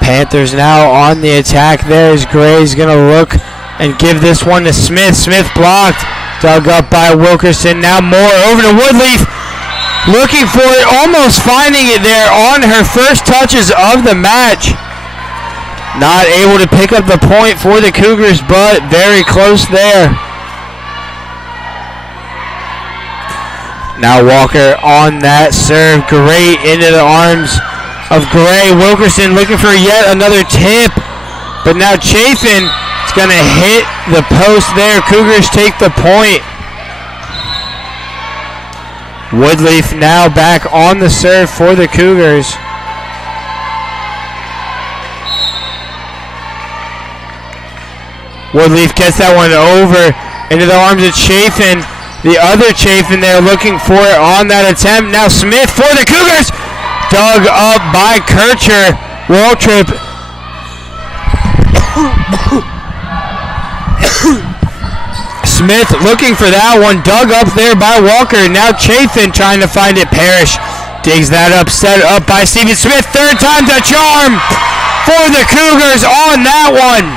Panthers now on the attack. There's Gray's going to look and give this one to Smith. Smith blocked. Dug up by Wilkerson. Now Moore over to Woodleaf. Looking for it. Almost finding it there on her first touches of the match. Not able to pick up the point for the Cougars, but very close there. Now Walker on that serve. Great into the arms of Gray. Wilkerson looking for yet another tip, but now Chafin is going to hit the post there. Cougars take the point. Woodleaf now back on the serve for the Cougars. Woodleaf gets that one over into the arms of Chafin. The other Chafin there looking for it on that attempt. Now Smith for the Cougars. Dug up by Kircher. Waltrip. Smith looking for that one. Dug up there by Walker. Now Chafin trying to find it. Parrish digs that up. Set up by Stephen Smith. Third time the charm for the Cougars on that one.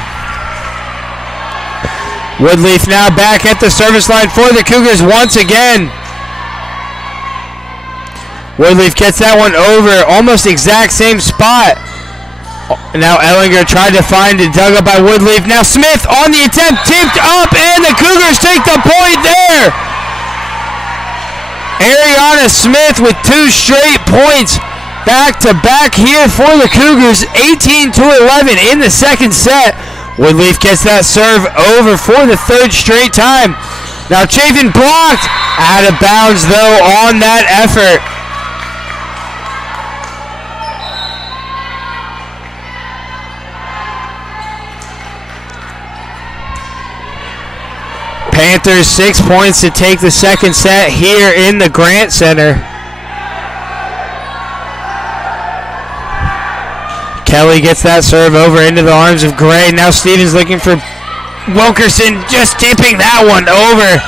Woodleaf now back at the service line for the Cougars once again. Woodleaf gets that one over, almost exact same spot. Now Ellinger tried to find it, dug up by Woodleaf. Now Smith on the attempt, tipped up, and the Cougars take the point there. Ariana Smith with 2 straight points back to back here for the Cougars, 18-11 in the second set. Woodleaf gets that serve over for the 3rd straight time. Now Chafin blocked, out of bounds though on that effort. Panthers 6 points to take the second set here in the Grant Center. Kelly gets that serve over into the arms of Gray. Now Stevens looking for Wilkerson, just tipping that one over.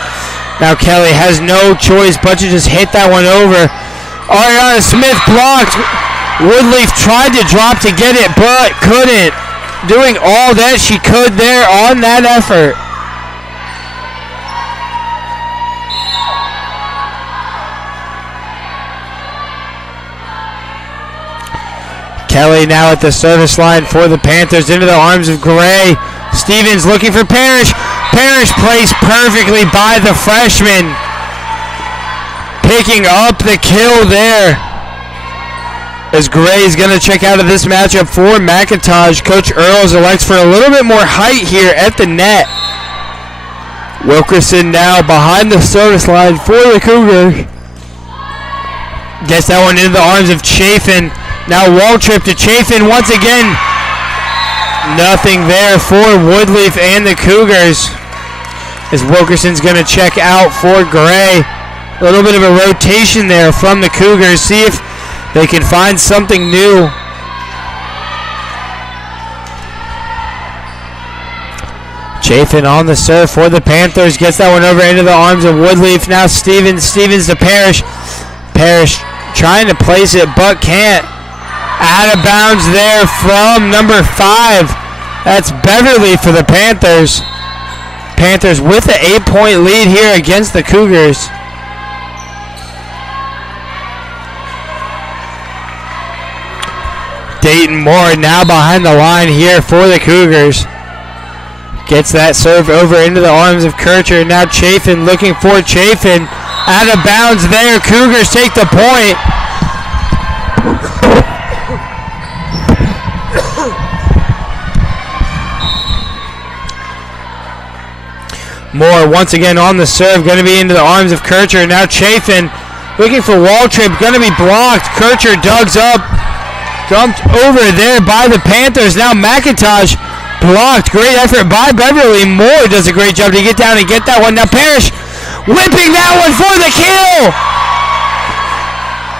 Now Kelly has no choice but to just hit that one over. Ariana Smith blocked. Woodleaf tried to drop to get it, but couldn't. Doing all that she could there on that effort. Kelly now at the service line for the Panthers, into the arms of Gray. Stevens looking for Parrish. Parrish placed perfectly by the freshman. Picking up the kill there. As Gray is going to check out of this matchup for McIntosh. Coach Earls elects for a little bit more height here at the net. Wilkerson now behind the service line for the Cougars. Gets that one into the arms of Chafin. Now wall trip to Chafin once again. Nothing there for Woodleaf and the Cougars. As Wilkerson's going to check out for Gray. A little bit of a rotation there from the Cougars. See if they can find something new. Chafin on the serve for the Panthers. Gets that one over into the arms of Woodleaf. Now Stevens. Stevens to Parrish. Parrish trying to place it but can't. Out of bounds there from number 5. That's Beverly for the Panthers. Panthers with an 8-point lead here against the Cougars. Dayton Moore now behind the line here for the Cougars. Gets that serve over into the arms of Kircher. Now Chafin looking for Chafin. Out of bounds there. Cougars take the point. Moore once again on the serve, going to be into the arms of Kircher. Now Chafin looking for Waltrip, going to be blocked. Kircher dugs up, dumped over there by the Panthers. Now McIntosh blocked. Great effort by Beverly. Moore does a great job to get down and get that one. Now Parrish whipping that one for the kill.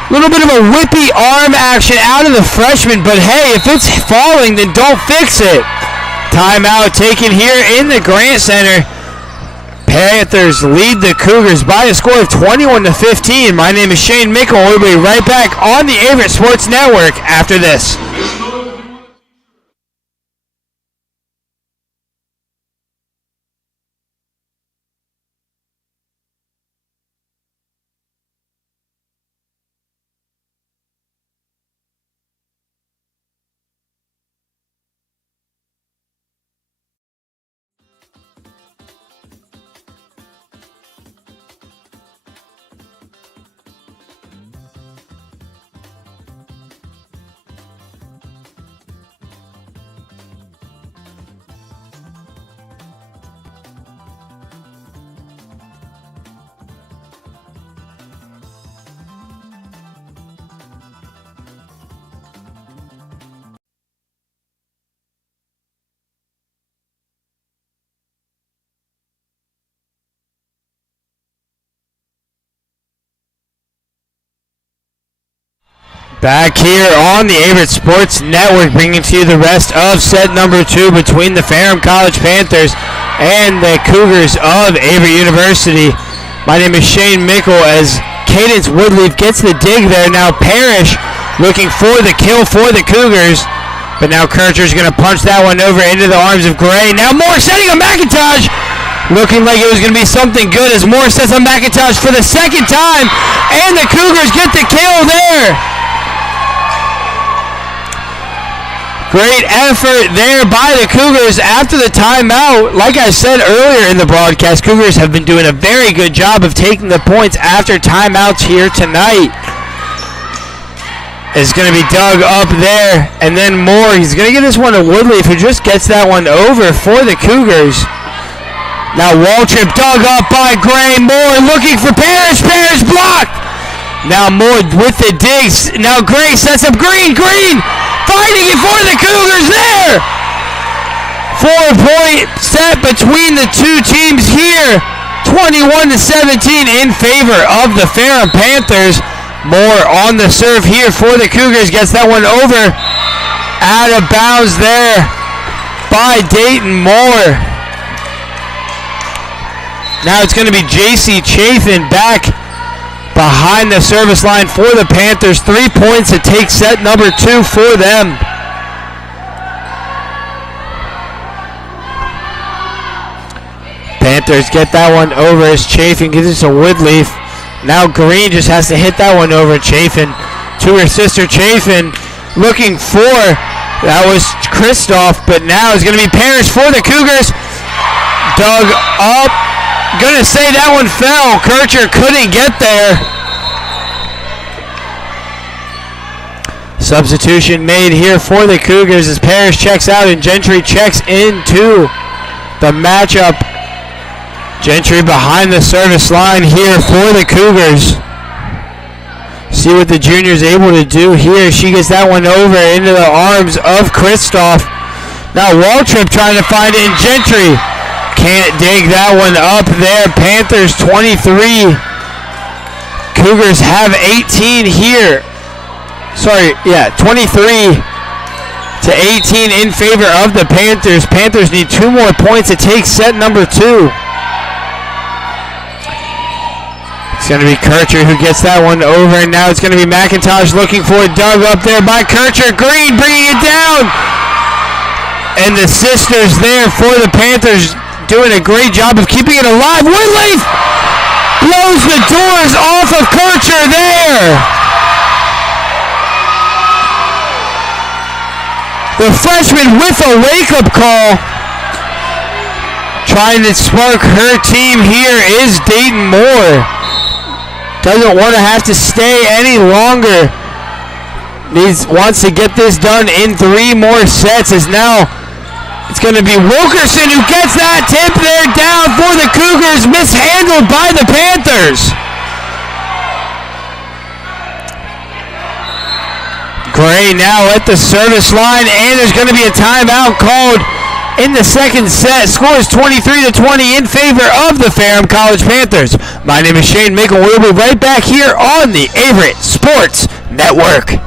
Little bit of a whippy arm action out of the freshman, but hey, if it's falling, then don't fix it. Timeout taken here in the Grant Center. Panthers lead the Cougars by a score of 21-15. My name is Shane Mickle. We'll be right back on the Averett Sports Network after this. Back here on the Averett Sports Network, bringing to you the rest of set number 2 between the Ferrum College Panthers and the Cougars of Averett University. My name is Shane Mickle as Cadence Woodleaf gets the dig there. Now Parrish looking for the kill for the Cougars, but now Kircher's going to punch that one over into the arms of Gray. Now Moore setting a McIntosh. Looking like it was going to be something good as Moore sets on McIntosh for the second time, and and the Cougars get the kill there. Great effort there by the Cougars after the timeout. Like I said earlier in the broadcast, Cougars have been doing a very good job of taking the points after timeouts here tonight. It's going to be dug up there, and then Moore. He's going to get this one to Woodleaf, who just gets that one over for the Cougars. Now Waltrip dug up by Gray. Moore looking for Parrish. Parrish blocked. Now Moore with the digs. Now Gray sets up Green. Green fighting it for the Cougars there. 4-point set between the two teams here. 21-17 in favor of the Ferrum Panthers. Moore on the serve here for the Cougars. Gets that one over. Out of bounds there by Dayton Moore. Now it's going to be J.C. Chafin back behind the service line for the Panthers. 3 points to take set number 2 for them. Panthers get that one over as Chafin gives it to Woodleaf. Now Green just has to hit that one over Chafin to her sister Chafin. Looking for, that was Kristoff, but now it's going to be Parrish for the Cougars. Dug up. Gonna say that one fell. Kircher couldn't get there. Substitution made here for the Cougars as Parrish checks out and Gentry checks into the matchup. Gentry behind the service line here for the Cougars. See what the junior's able to do here. She gets that one over into the arms of Kristoff. Now Waltrip trying to find it in Gentry. Can't dig that one up there. Panthers 23. Cougars have 18 here. 23 to 18 in favor of the Panthers. Panthers need 2 more points to take set number 2. It's going to be Kircher who gets that one over, and now it's going to be McIntosh looking for it. Dug up there by Kircher. Green bringing it down. And the sisters there for the Panthers doing a great job of keeping it alive. Woodleaf blows the doors off of Kircher there. The freshman with a wake-up call. Trying to spark her team here is Dayton Moore. Doesn't want to have to stay any longer. Wants to get this done in 3 more sets. As now it's going to be Wilkerson who gets that tip there down for the Cougars, mishandled by the Panthers. Gray now at the service line, and there's going to be a timeout called in the second set. Scores 23-20 in favor of the Ferrum College Panthers. My name is Shane Mickle. We'll be right back here on the Averett Sports Network.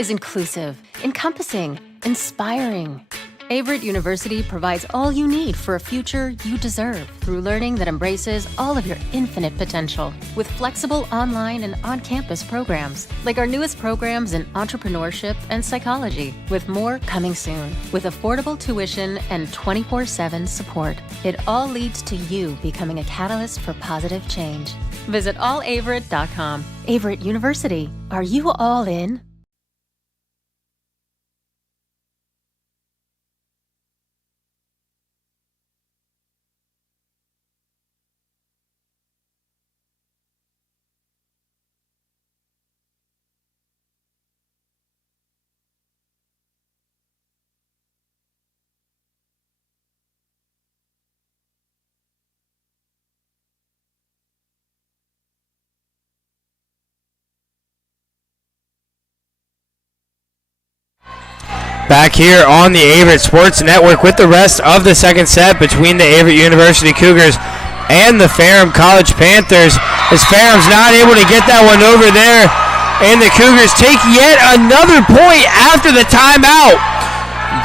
Is inclusive, encompassing, inspiring. Averett University provides all you need for a future you deserve through learning that embraces all of your infinite potential with flexible online and on-campus programs like our newest programs in entrepreneurship and psychology, with more coming soon. With affordable tuition and 24/7 support, it all leads to you becoming a catalyst for positive change. Visit allaverett.com. Averett University. Are you all in? Back here on the Averett Sports Network with the rest of the second set between the Averett University Cougars and the Ferrum College Panthers. As Ferrum's not able to get that one over there, and the Cougars take yet another point after the timeout.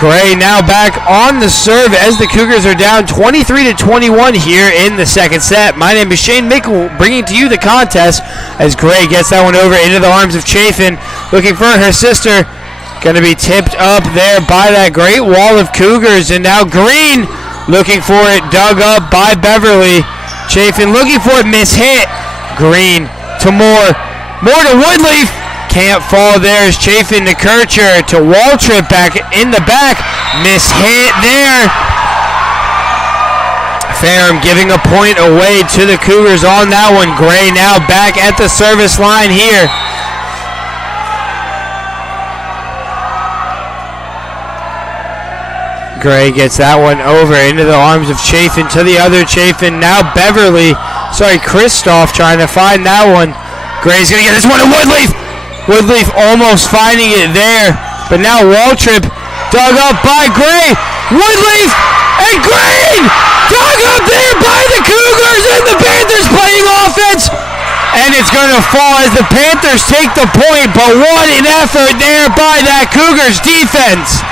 Gray now back on the serve as the Cougars are down 23-21 here in the second set. My name is Shane Mickle, bringing to you the contest as Gray gets that one over into the arms of Chafin, looking for her sister. Going to be tipped up there by that great wall of Cougars, and now Green looking for it, dug up by Beverly. Chafin looking for it, mishit. Green to Moore. Moore to Woodleaf. Can't fall there as Chafin to Kircher to Waltrip back in the back. Mishit there. Ferrum giving a point away to the Cougars on that one. Gray now back at the service line here. Gray gets that one over into the arms of Chafin to the other Chafin. Now Kristoff trying to find that one. Gray's going to get this one to Woodleaf. Woodleaf almost finding it there. But now Waltrip dug up by Gray. Woodleaf and Green dug up there by the Cougars, and the Panthers playing offense. And it's going to fall as the Panthers take the point, but what an effort there by that Cougars defense.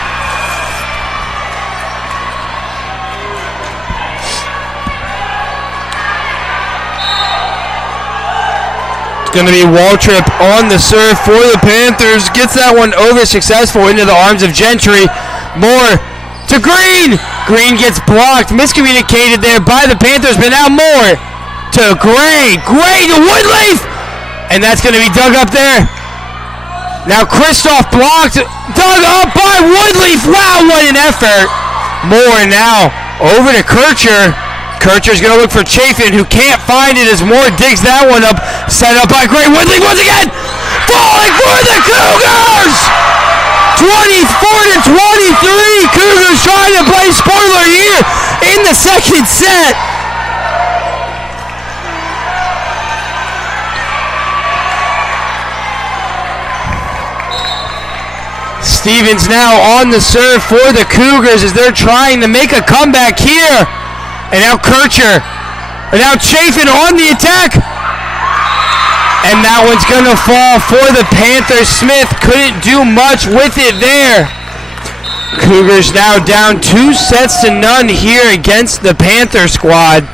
It's going to be Waltrip on the serve for the Panthers. Gets that one over successful into the arms of Gentry. Moore to Green. Green gets blocked, miscommunicated there by the Panthers, but now Moore to Gray. Gray to Woodleaf. And that's going to be dug up there. Now Kristoff blocked, dug up by Woodleaf. Wow, what an effort. Moore now over to Kircher. Kircher's going to look for Chafin, who can't find it as Moore digs that one up. Set up by Gray. Woodleaf once again. Falling for the Cougars. 24-23. Cougars trying to play spoiler here in the second set. Stevens now on the serve for the Cougars as they're trying to make a comeback here. And now Kircher. And now Chafin on the attack. And that one's going to fall for the Panthers. Smith couldn't do much with it there. Cougars now down 2-0 here against the Panther squad.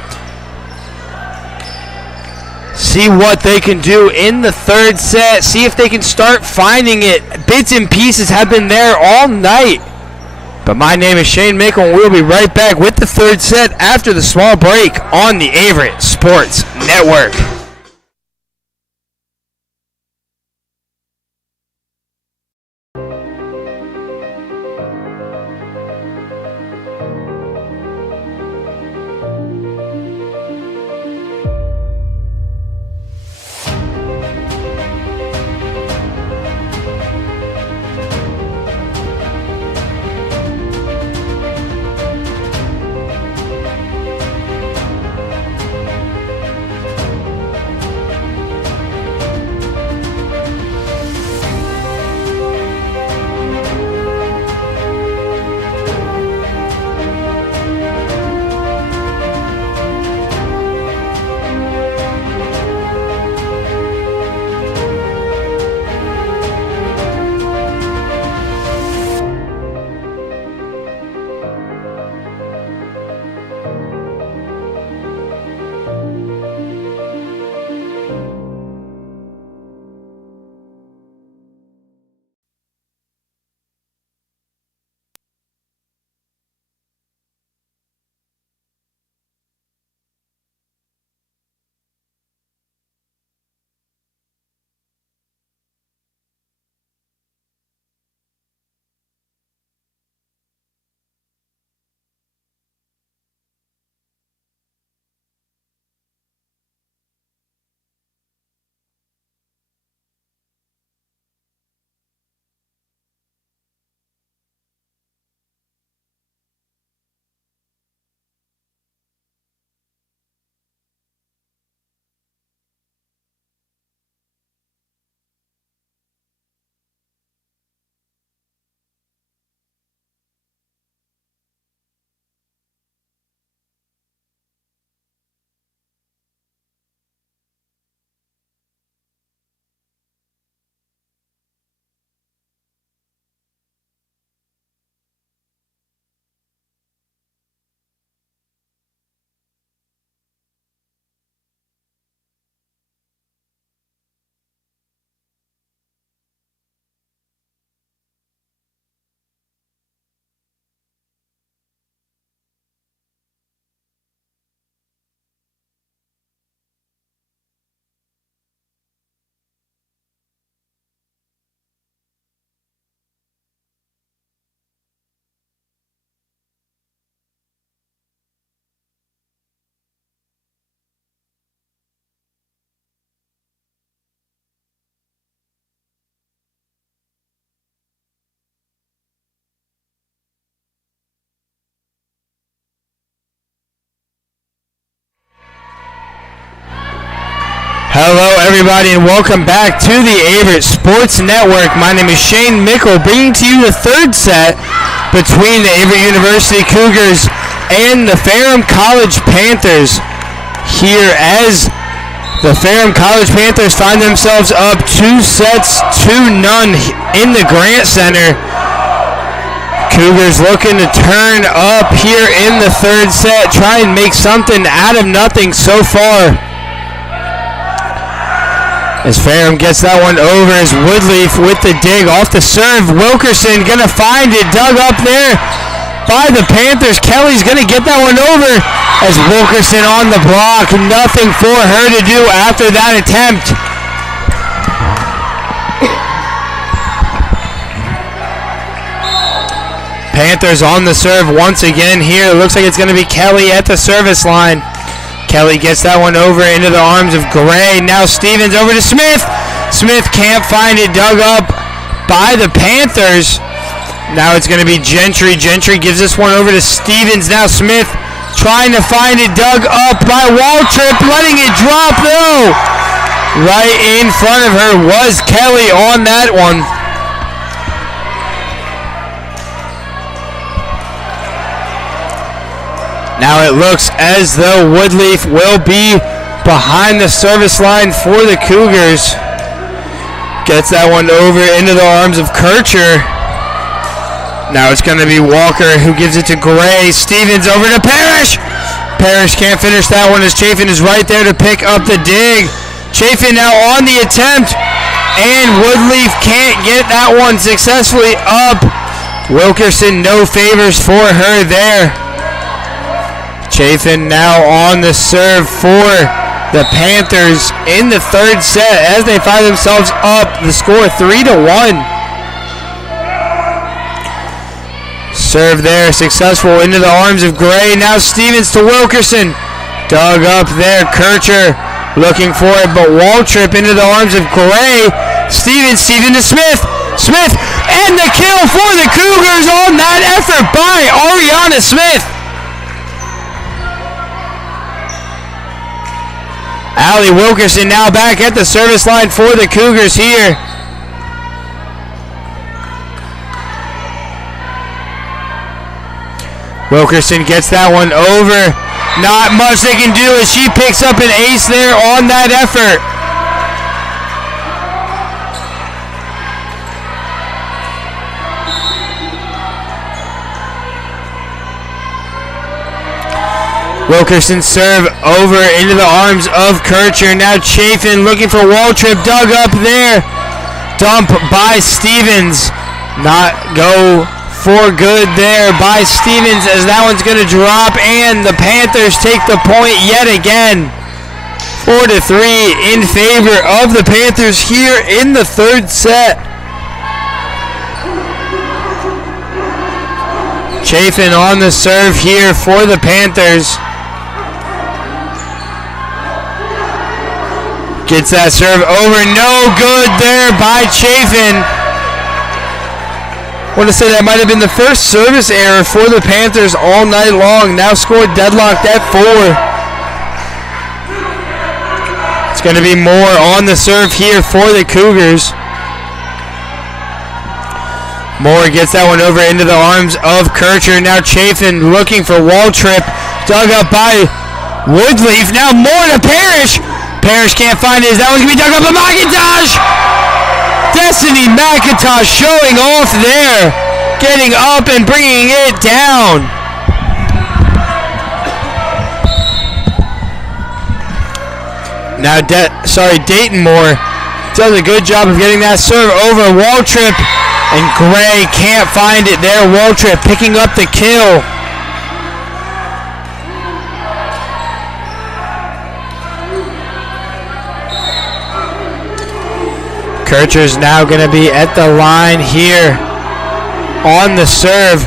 See what they can do in the third set. See if they can start finding it. Bits and pieces have been there all night. But my name is Shane Mickle, and we'll be right back with the third set after the small break on the Averett Sports Network. Hello, everybody, and welcome back to the Averett Sports Network. My name is Shane Mickle, bringing to you the third set between the Averett University Cougars and the Ferrum College Panthers. Here, as the Ferrum College Panthers find themselves up 2-0 in the Grant Center. Cougars looking to turn up here in the third set, try and make something out of nothing so far. As Ferrum gets that one over, as Woodleaf with the dig off the serve. Wilkerson gonna find it, dug up there by the Panthers. Kelly's gonna get that one over as Wilkerson on the block. Nothing for her to do after that attempt. Panthers on the serve once again here. It looks like it's gonna be Kelly at the service line. Kelly gets that one over into the arms of Gray. Now Stevens over to Smith. Smith can't find it, dug up by the Panthers. Now it's going to be Gentry. Gentry gives this one over to Stevens. Now Smith trying to find it, dug up by Waltrip, letting it drop though. Right in front of her was Kelly on that one. Now it looks as though Woodleaf will be behind the service line for the Cougars. Gets that one over into the arms of Kircher. Now it's going to be Walker who gives it to Gray. Stevens over to Parrish. Parrish can't finish that one as Chafin is right there to pick up the dig. Chafin now on the attempt, and Woodleaf can't get that one successfully up. Wilkerson, no favors for her there. Chafin now on the serve for the Panthers in the third set as they find themselves up the score 3-1. Serve there, successful into the arms of Gray. Now Stevens to Wilkerson. Dug up there, Kircher looking for it, but Waltrip into the arms of Gray. Stevens to Smith. Smith, and the kill for the Cougars on that effort by Ariana Smith. Allie Wilkerson now back at the service line for the Cougars here. Wilkerson gets that one over. Not much they can do as she picks up an ace there on that effort. Wilkerson serve over into the arms of Kircher. Now Chafin looking for Waltrip, dug up there. Dump by Stevens. Not go for good there by Stevens as that one's going to drop, and the Panthers take the point yet again. 4-3 in favor of the Panthers here in the third set. Chafin on the serve here for the Panthers. Gets that serve over, no good there by Chafin. I want to say that might have been the first service error for the Panthers all night long. Now scored deadlocked at 4. It's going to be more on the serve here for the Cougars. Moore gets that one over into the arms of Kircher. Now Chafin looking for Waltrip. Dug up by Woodleaf. Now Moore to Parrish. Parrish can't find it. That one's going to be dug up by McIntosh. Destiny McIntosh showing off there. Getting up and bringing it down. Now, Dayton Moore does a good job of getting that serve over Waltrip. And Gray can't find it there. Waltrip picking up the kill. Kircher's now going to be at the line here on the serve.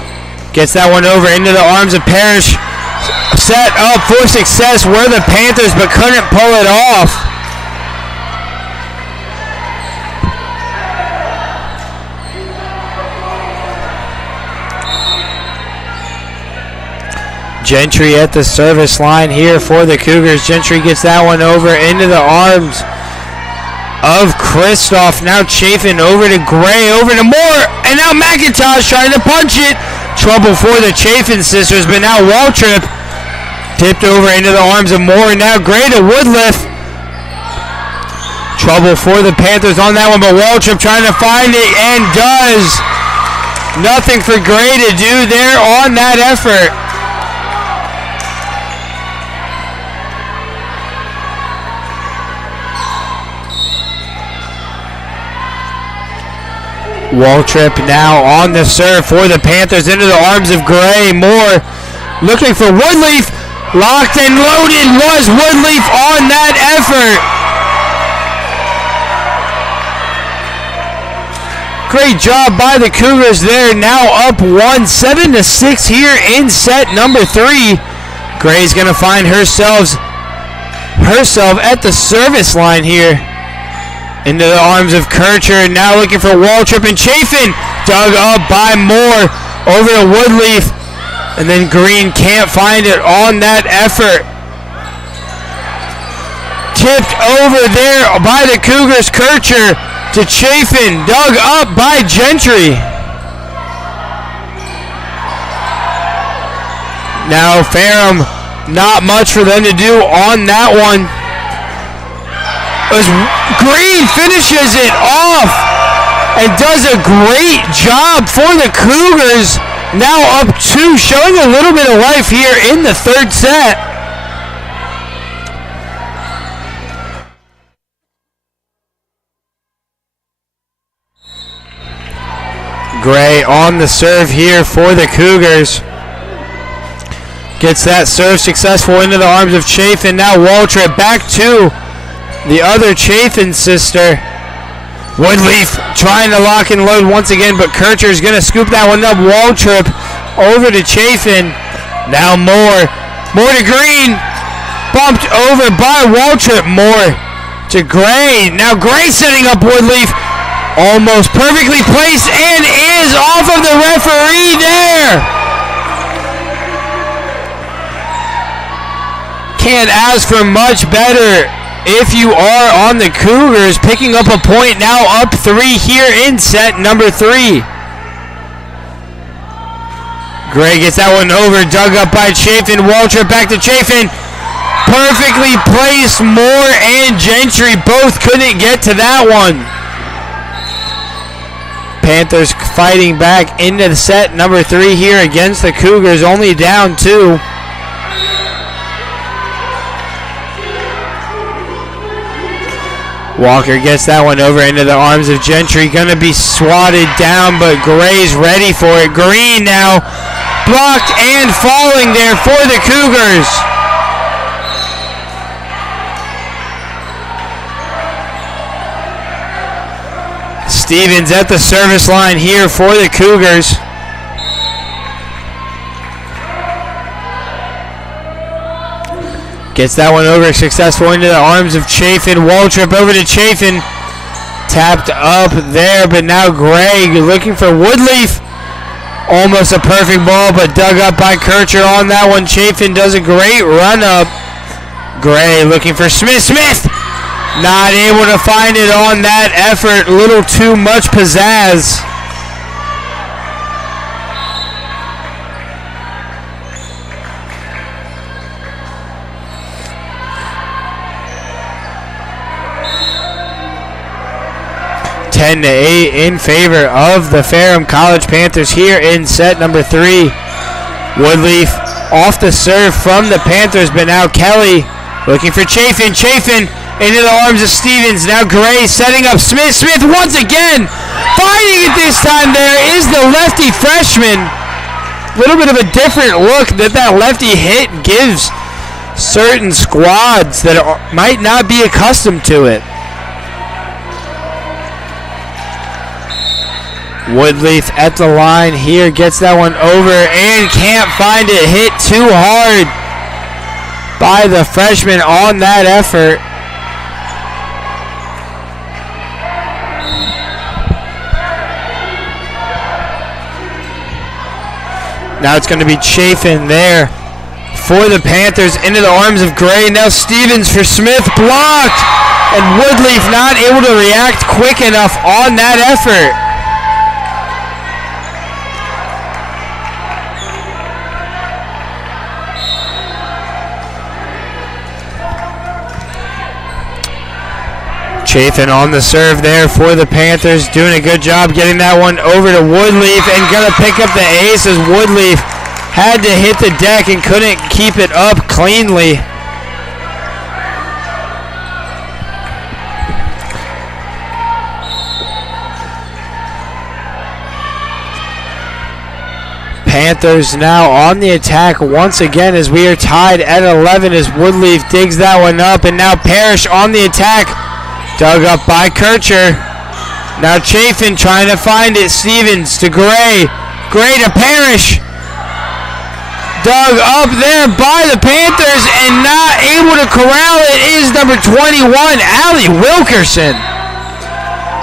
Gets that one over into the arms of Parrish. Set up for success were the Panthers, but couldn't pull it off. Gentry at the service line here for the Cougars. Gentry gets that one over into the arms of Kristoff. Now Chafin over to Gray, over to Moore, and now McIntosh trying to punch it. Trouble for the Chafin sisters, but now Waltrip tipped over into the arms of Moore. Now Gray to Woodliff. Trouble for the Panthers on that one, but Waltrip trying to find it and does. Nothing for Gray to do there on that effort. Waltrip now on the serve for the Panthers into the arms of Gray. Moore looking for Woodleaf. Locked and loaded was Woodleaf on that effort. Great job by the Cougars there. Now up 7-6 here in set number 3. Gray's going to find herself at the service line here. Into the arms of Kircher. Now looking for Waltrip and Chafin. Dug up by Moore. Over to Woodleaf. And then Green can't find it on that effort. Tipped over there by the Cougars. Kircher to Chafin. Dug up by Gentry. Now Ferrum, not much for them to do on that one. As Green finishes it off and does a great job for the Cougars. Now up 2, showing a little bit of life here in the third set. Gray on the serve here for the Cougars. Gets that serve successful into the arms of Chafin. Now Waltrip back to the other Chafin sister. Woodleaf trying to lock and load once again, but Kircher's going to scoop that one up. Waltrip over to Chafin. Now Moore. Moore to Green. Bumped over by Waltrip. Moore to Gray. Now Gray setting up Woodleaf. Almost perfectly placed and is off of the referee there. Can't ask for much better if you are on the Cougars. Picking up a point, now up 3 here in set number 3. Gray gets that one over, dug up by Chafin. Waltrip back to Chafin. Perfectly placed. Moore and Gentry both couldn't get to that one. Panthers fighting back into the set number 3 here against the Cougars, only down 2. Walker gets that one over into the arms of Gentry. Gonna be swatted down, but Gray's ready for it. Green now blocked and falling there for the Cougars. Stevens at the service line here for the Cougars. Gets that one over, successful into the arms of Chafin. Waltrip over to Chafin. Tapped up there, but now Gray looking for Woodleaf. Almost a perfect ball, but dug up by Kircher on that one. Chafin does a great run up. Gray looking for Smith. Smith! Not able to find it on that effort. A little too much pizzazz. (10-8) in favor of the Ferrum College Panthers here in set number 3. Woodleaf off the serve from the Panthers, but now Kelly looking for Chafin. Chafin into the arms of Stevens. Now Gray setting up Smith. Smith once again. Finding it this time there is the lefty freshman. A little bit of a different look that lefty hit gives certain squads that might not be accustomed to it. Woodleaf at the line here. Gets that one over and can't find it. Hit too hard by the freshman on that effort. Now it's going to be Chafin there for the Panthers into the arms of Gray. Now Stevens for Smith, blocked And Woodleaf not able to react quick enough on that effort. Chafin on the serve there for the Panthers, doing a good job getting that one over to Woodleaf and gonna pick up the ace as Woodleaf had to hit the deck and couldn't keep it up cleanly. Panthers now on the attack once again as we are tied at 11 as Woodleaf digs that one up, and now Parrish on the attack. Dug up by Kircher. Now Chafin trying to find it. Stevens to Gray. Gray to Parrish. Dug up there by the Panthers and not able to corral it is number 21, Allie Wilkerson.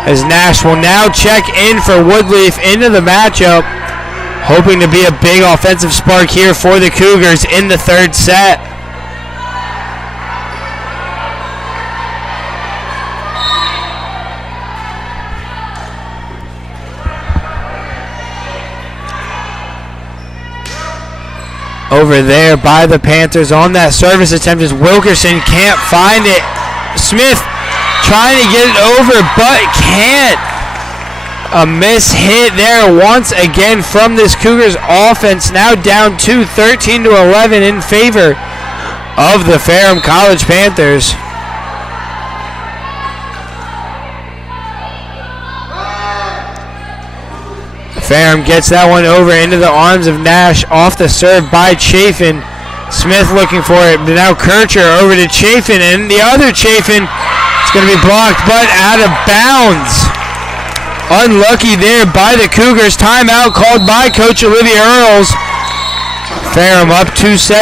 As Nash will now check in for Woodleaf into the matchup, hoping to be a big offensive spark here for the Cougars in the third set. Over there by the Panthers on that service attempt as Wilkerson can't find it. Smith trying to get it over but can't. A miss hit there once again from this Cougars offense, now down to 13-11 in favor of the Ferrum College Panthers. Ferrum gets that one over into the arms of Nash, off the serve by Chafin. Smith looking for it, but now Kircher over to Chafin, and the other Chafin, it's going to be blocked, but out of bounds. Unlucky there by the Cougars. Timeout called by Coach Olivia Earls. Ferrum up 2-0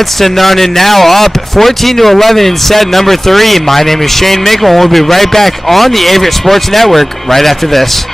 and now up 14-11 in set number 3. My name is Shane Mickle, and we'll be right back on the Averett Sports Network right after this.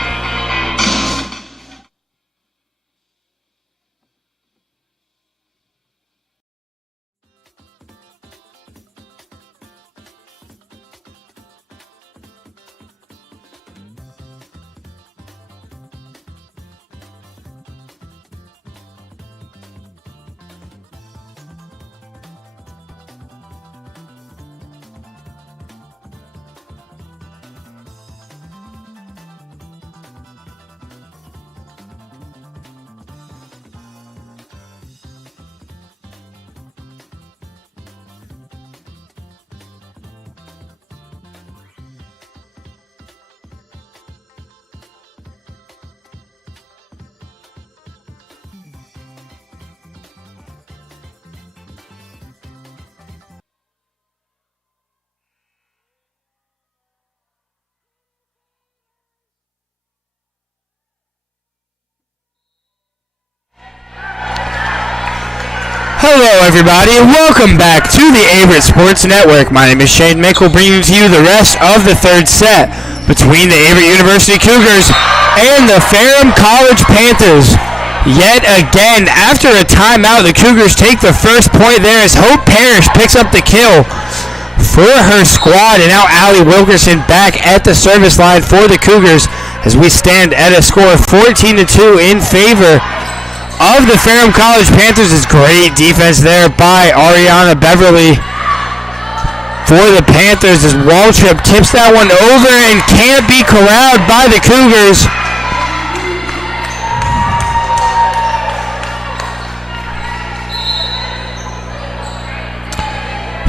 Hello everybody, and welcome back to the Averett Sports Network. My name is Shane Mickle, bringing to you the rest of the third set between the Averett University Cougars and the Ferrum College Panthers. Yet again, after a timeout, the Cougars take the first point there as Hope Parrish picks up the kill for her squad, and now Allie Wilkerson back at the service line for the Cougars as we stand at a score of 14-2 in favor of the Ferrum College Panthers. Is great defense there by Ariana Beverly for the Panthers as Waltrip tips that one over and can't be corralled by the Cougars.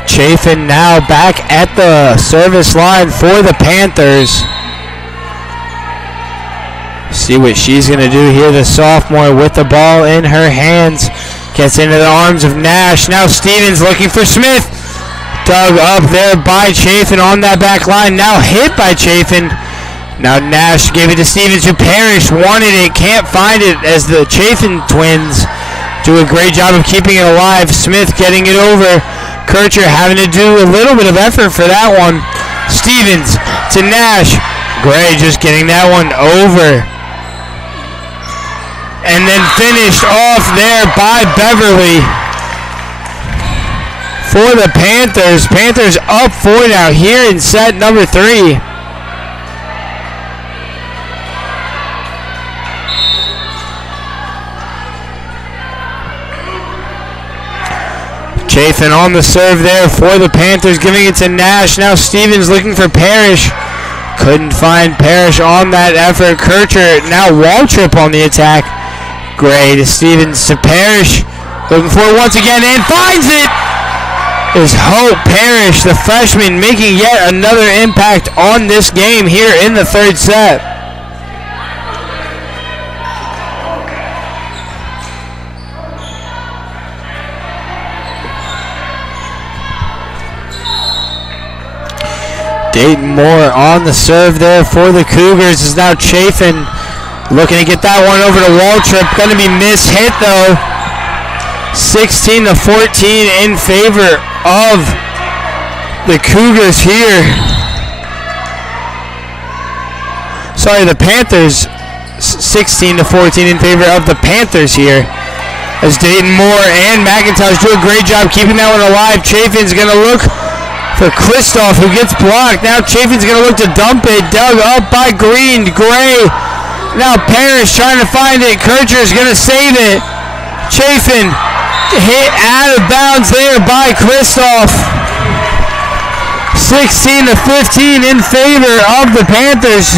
Chafin now back at the service line for the Panthers. See what she's going to do here, the sophomore with the ball in her hands. Gets into the arms of Nash. Now Stevens looking for Smith. Dug up there by Chafin on that back line. Now hit by Chafin. Now Nash gave it to Stevens, who Parrish wanted it. Can't find it as the Chafin twins do a great job of keeping it alive. Smith getting it over. Kircher having to do a little bit of effort for that one. Stevens to Nash. Gray just getting that one over. And then finished off there by Beverly for the Panthers. Panthers up 4 now here in set number 3. Chafin on the serve there for the Panthers, giving it to Nash. Now Stevens looking for Parrish. Couldn't find Parrish on that effort. Kircher now Waltrip on the attack. Gray to Stevens to Parrish. Looking for it once again and finds it! Is Hope Parrish, the freshman, making yet another impact on this game here in the third set. Dayton Moore on the serve there for the Cougars is now Chafin. Looking to get that one over to Waltrip. Going to be mishit though. 16-14 in favor of the Cougars here. Sorry, the Panthers. 16-14 in favor of the Panthers here. As Dayton Moore and McIntosh do a great job keeping that one alive. Chafin's going to look for Kristoff, who gets blocked. Now Chafin's going to look to dump it. Dug up by Green. Gray. Now Parrish trying to find it. Kircher's going to save it. Chafin hit out of bounds there by Kristoff. 16-15 in favor of the Panthers.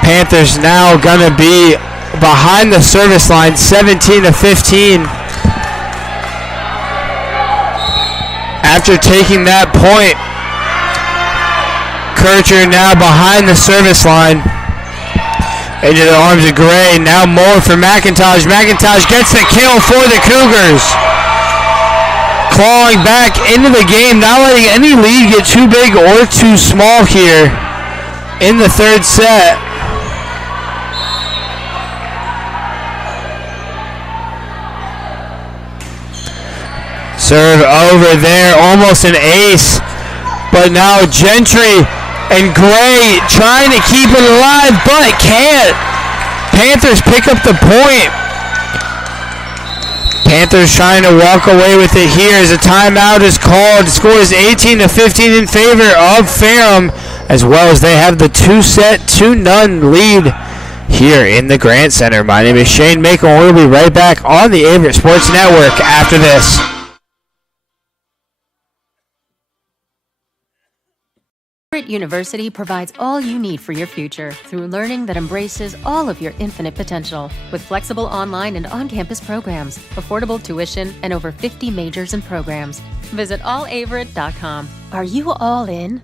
Panthers now gonna be behind the service line, 17-15. After taking that point, Kircher now behind the service line. Into the arms of Gray. Now more for McIntosh. McIntosh gets the kill for the Cougars. Clawing back into the game, not letting any lead get too big or too small here in the third set. Serve over there, almost an ace. But now Gentry and Gray trying to keep it alive, but can't. Panthers pick up the point. Panthers trying to walk away with it here as a timeout is called. Score is 18-15 in favor of Ferrum, as well as they have the 2-set, 2-0 lead here in the Grant Center. My name is Shane Makel, and we'll be right back on the Averett Sports Network after this. Averett University provides all you need for your future through learning that embraces all of your infinite potential. With flexible online and on-campus programs, affordable tuition, and over 50 majors and programs. Visit allaverett.com. Are you all in?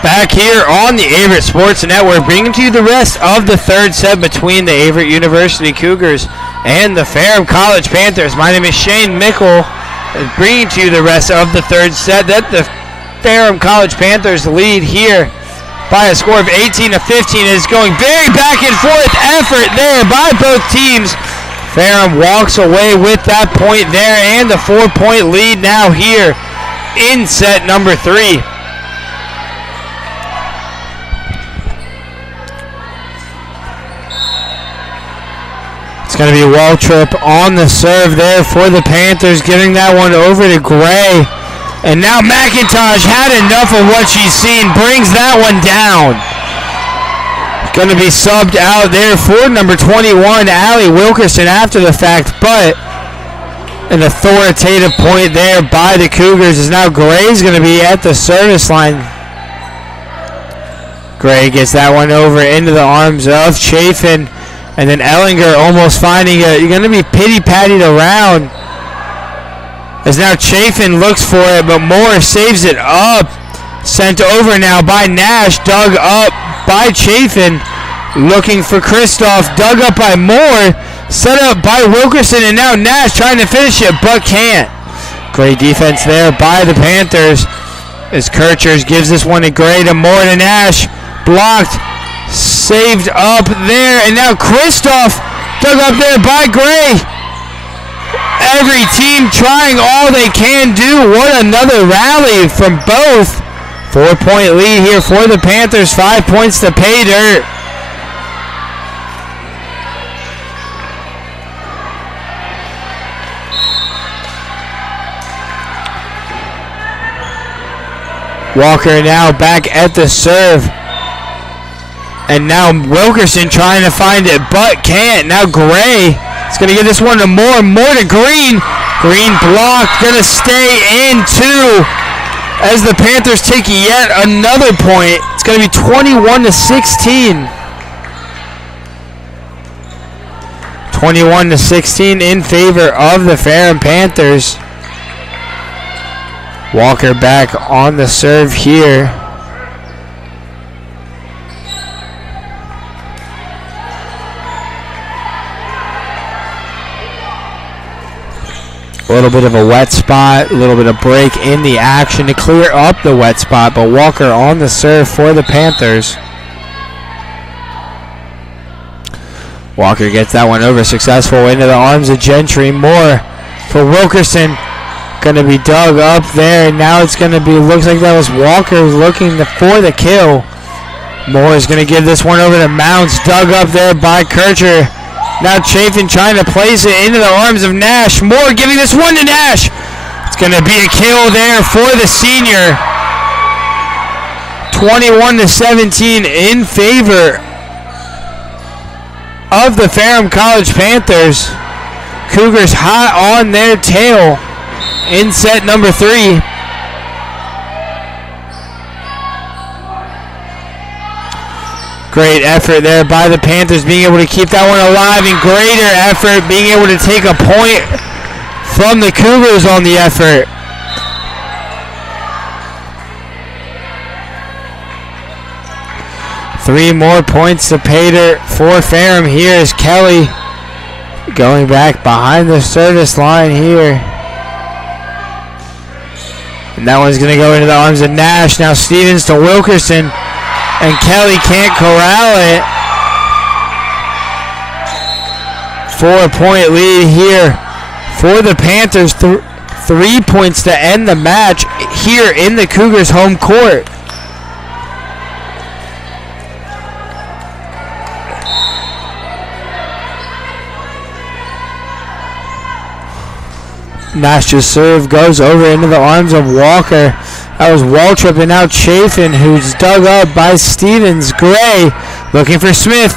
Back here on the Averett Sports Network, bringing to you the rest of the third set between the Averett University Cougars and the Ferrum College Panthers. My name is Shane Mickle, bringing to you the rest of the third set. That the Ferrum College Panthers lead here by a score of 18-15. Is going very back and forth effort there by both teams. Ferrum walks away with that point there and the 4-point lead now here in set number 3. It's going to be Waltrip on the serve there for the Panthers, giving that one over to Gray. And now McIntosh had enough of what she's seen, brings that one down. Going to be subbed out there for number 21, Allie Wilkerson, after the fact, but an authoritative point there by the Cougars is now Gray's going to be at the service line. Gray gets that one over into the arms of Chafin, and then Ellinger almost finding it. You're going to be pity-pattied around. As now Chafin looks for it, but Moore saves it up. Sent over now by Nash, dug up by Chafin. Looking for Kristoff, dug up by Moore. Set up by Wilkerson, and now Nash trying to finish it, but can't. Great defense there by the Panthers. As Kirchers gives this one to Gray, to Moore, to Nash. Blocked, saved up there, and now Kristoff dug up there by Gray. Every team trying all they can do. What another rally from both. 4-point lead here for the Panthers. 5 points to pay dirt. Walker now back at the serve. And now Wilkerson trying to find it, but can't. Now Gray is going to get this one to Moore. Moore to Green. Green blocked. Going to stay in two as the Panthers take yet another point. It's going to be 21-16. 21-16 in favor of the Ferrum Panthers. Walker back on the serve here. A little bit of a wet spot, a little bit of break in the action to clear up the wet spot, but Walker on the serve for the Panthers. Walker gets that one over, successful into the arms of Gentry. Moore for Wilkerson, going to be dug up there. Now it's going to be, looks like that was Walker looking for the kill. Moore is going to give this one over to Mounts, dug up there by Kircher. Now Chafin trying to place it into the arms of Nash. Moore giving this one to Nash. It's going to be a kill there for the senior. 21-17 in favor of the Ferrum College Panthers. Cougars hot on their tail in set number 3. Great effort there by the Panthers, being able to keep that one alive, and greater effort being able to take a point from the Cougars on the effort. Three more points to pay dirt for Ferrum. Here is Kelly going back behind the service line here. And that one's going to go into the arms of Nash. Now Stevens to Wilkerson. And Kelly can't corral it. 4-point lead here for the Panthers. 3 points to end the match here in the Cougars' home court. Nash's serve goes over into the arms of Walker. That was Waltrip, and now Chafin, who's dug up by Stevens. Gray looking for Smith.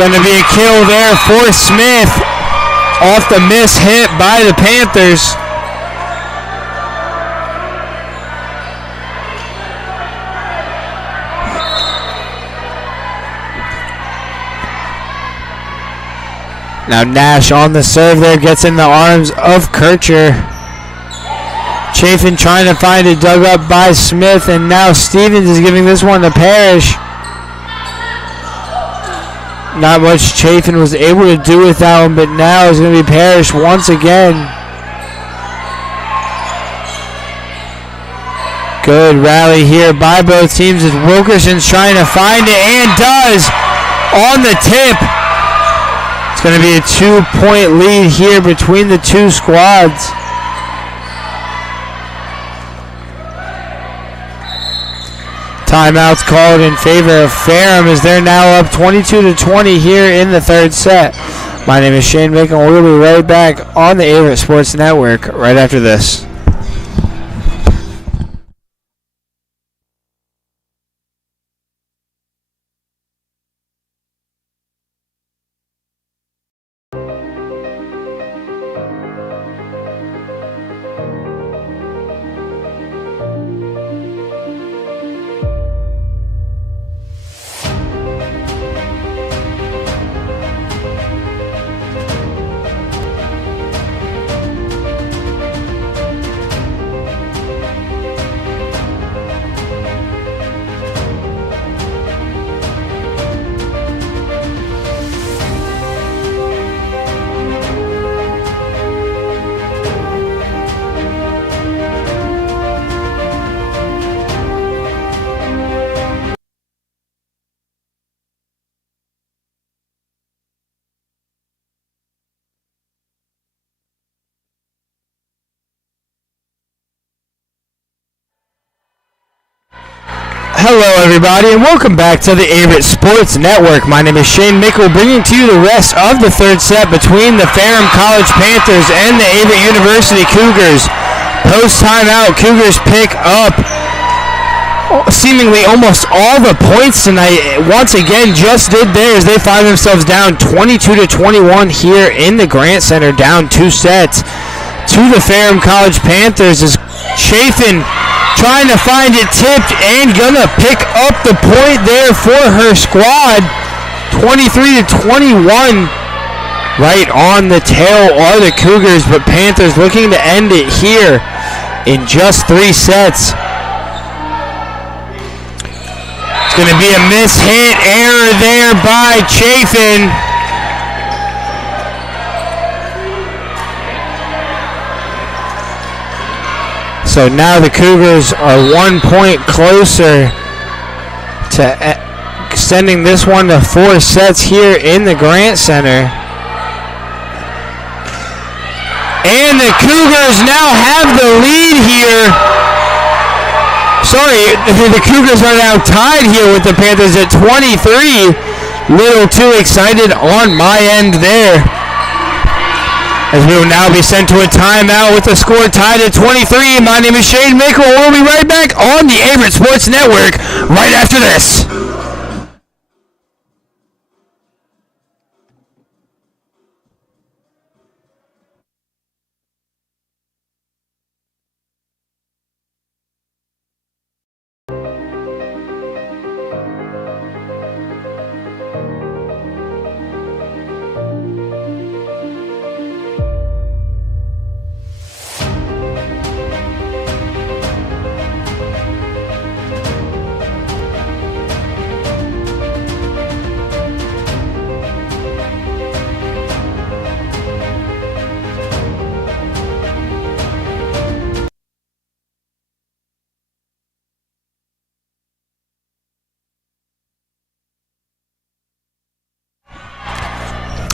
Going to be a kill there for Smith off the miss hit by the Panthers. Now Nash on the serve there, gets in the arms of Kircher. Chafin trying to find it, dug up by Smith, and now Stevens is giving this one to Parrish. Not much Chafin was able to do with that one, but now it's going to be Parrish once again. Good rally here by both teams as Wilkerson's trying to find it, and does on the tip. It's going to be a 2-point lead here between the two squads. Timeouts called in favor of Ferrum as they're now up 22-20 here in the third set. My name is Shane Macon. We'll be right back on the Averett Sports Network right after this. Hello, everybody, and welcome back to the Averett Sports Network. My name is Shane Mickle, bringing to you the rest of the third set between the Ferrum College Panthers and the Averett University Cougars. Post-timeout, Cougars pick up seemingly almost all the points tonight. Once again, just did theirs. They find themselves down 22-21 here in the Grant Center, down 2 sets to the Ferrum College Panthers. Is Chafin trying to find it tipped and gonna pick up the point there for her squad. 23-21. Right on the tail are the Cougars, but Panthers looking to end it here in just 3 sets. It's gonna be a miss-hit error there by Chafin. So now the Cougars are 1 point closer to sending this one to 4 sets here in the Grant Center. And the Cougars now have the lead here. Sorry, the Cougars are now tied here with the Panthers at 23. Little too excited on my end there. As we will now be sent to a timeout with the score tied at 23. My name is Shane Mickle. We'll be right back on the Averett Sports Network right after this.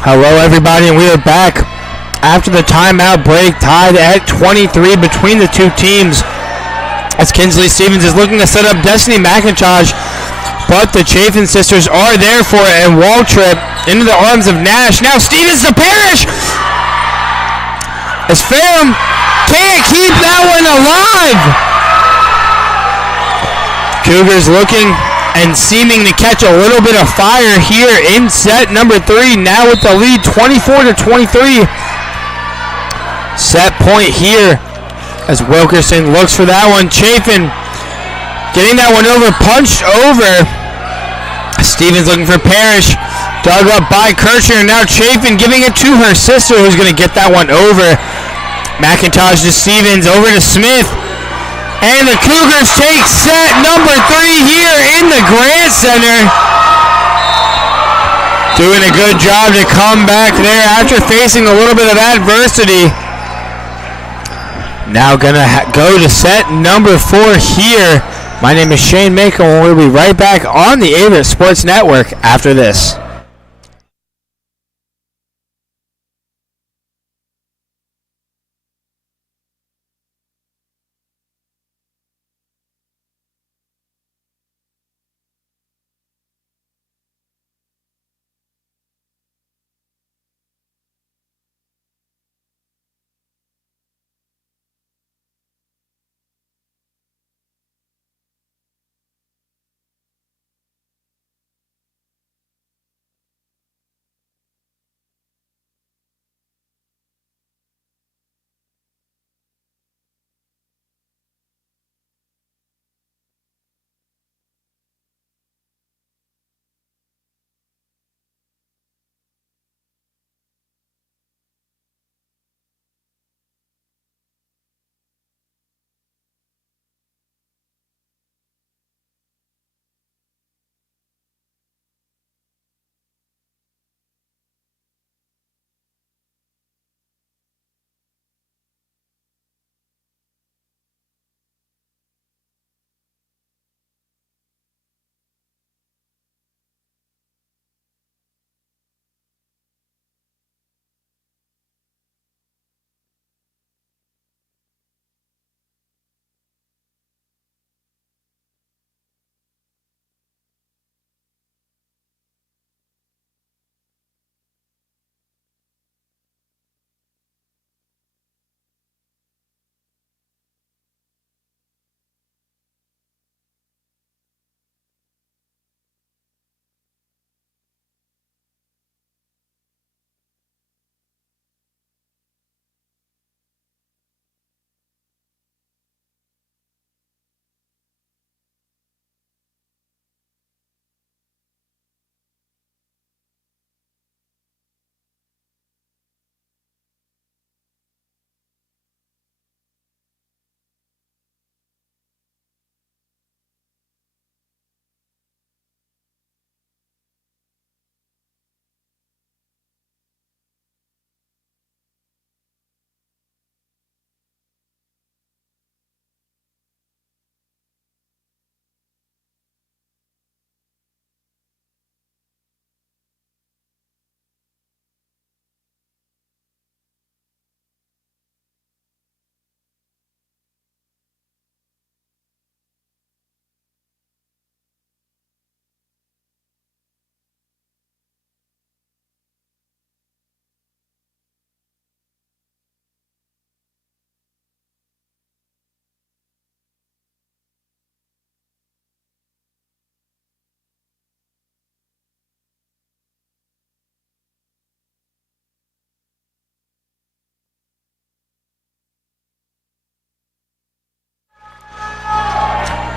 Hello, everybody, and we are back after the timeout break, tied at 23 between the two teams. As Kinsley Stevens is looking to set up Destiny McIntosh, but the Chafin sisters are there for it, and wall trip into the arms of Nash. Now Stevens to Parrish, as Ferrum can't keep that one alive. Cougars looking and seeming to catch a little bit of fire here in set number 3. Now with the lead 24-23. Set point here as Wilkerson looks for that one. Chafin getting that one over, punched over. Stevens looking for Parrish. Dug up by Kirchner. Now Chafin giving it to her sister, who's going to get that one over. McIntosh to Stevens, over to Smith. And the Cougars take set number 3 here in the Grant Center. Doing a good job to come back there after facing a little bit of adversity. Now gonna go to set number 4 here. My name is Shane Mickle, and we'll be right back on the Averett Sports Network after this.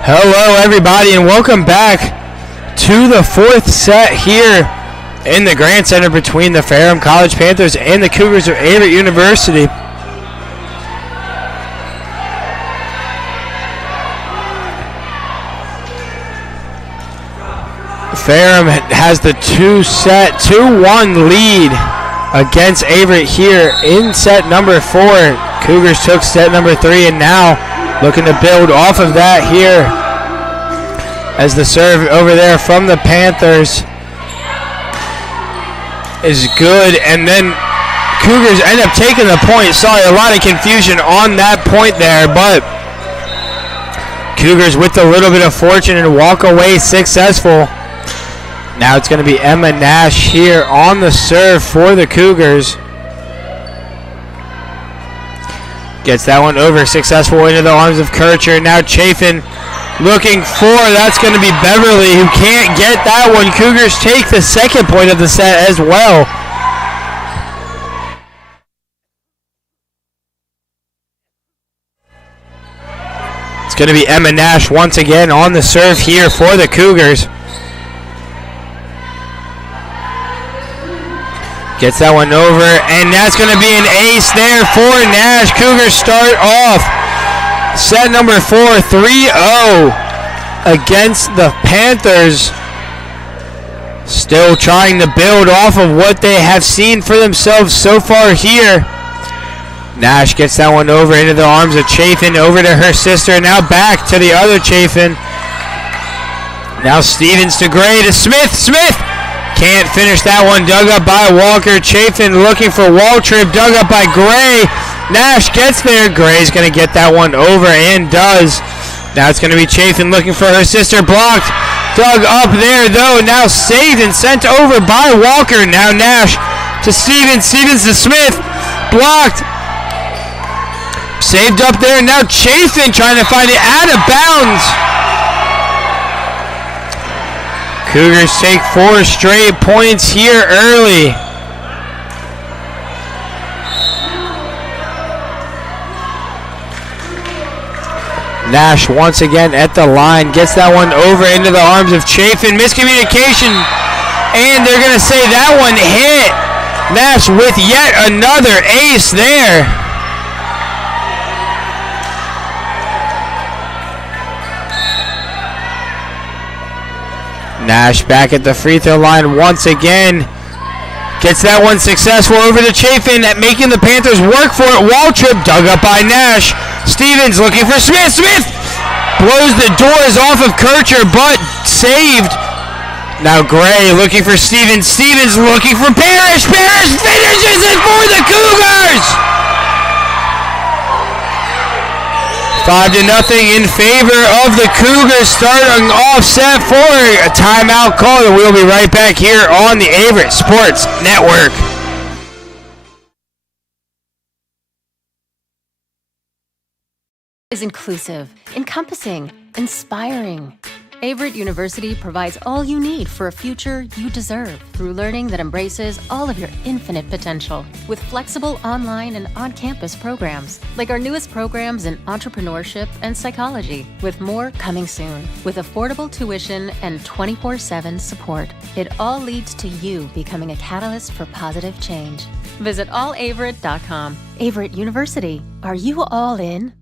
Hello, everybody, and welcome back to the fourth set here in the Grand Center between the Ferrum College Panthers and the Cougars of Averett University. Ferrum has the 2-1 lead against Averett here in set number 4. Cougars took set number 3 and now looking to build off of that here as the serve over there from the Panthers is good, and then Cougars end up taking the point. Sorry, a lot of confusion on that point there, but Cougars with a little bit of fortune and walk away successful. Now it's going to be Emma Nash here on the serve for the Cougars. Gets that one over, successful into the arms of Kircher. Now Chafin looking for, that's going to be Beverly, who can't get that one. Cougars take the second point of the set as well. It's going to be Emma Nash once again on the serve here for the Cougars. Gets that one over, and that's going to be an ace there for Nash. Cougars start off set number 4, 3-0 against the Panthers. Still trying to build off of what they have seen for themselves so far here. Nash gets that one over into the arms of Chafin, over to her sister, now back to the other Chafin. Now Stevens to Gray to Smith. Smith can't finish that one, dug up by Walker. Chafin looking for Waltrip, dug up by Gray. Nash gets there. Gray's going to get that one over and does. Now it's going to be Chafin looking for her sister, blocked. Dug up there though, now saved and sent over by Walker. Now Nash to Stevens, Stevens to Smith, blocked. Saved up there, now Chafin trying to find it out of bounds. Cougars take 4 straight points here early. Nash once again at the line, gets that one over into the arms of Chafin. Miscommunication, and they're going to say that one hit. Nash with yet another ace there. Nash back at the free throw line once again. Gets that one successful over to Chafin, making the Panthers work for it. Waltrip dug up by Nash. Stevens looking for Smith. Smith blows the doors off of Kircher, but saved. Now Gray looking for Stevens. Stevens looking for Parrish. Parrish finishes it for the Cougars. 5-0 in favor of the Cougars, starting off set 4. A timeout call, and we'll be right back here on the Averett Sports Network. Is inclusive, encompassing, inspiring. Averett University provides all you need for a future you deserve through learning that embraces all of your infinite potential. With flexible online and on-campus programs, like our newest programs in entrepreneurship and psychology, with more coming soon. With affordable tuition and 24/7 support, it all leads to you becoming a catalyst for positive change. Visit allaverett.com. Averett University, are you all in?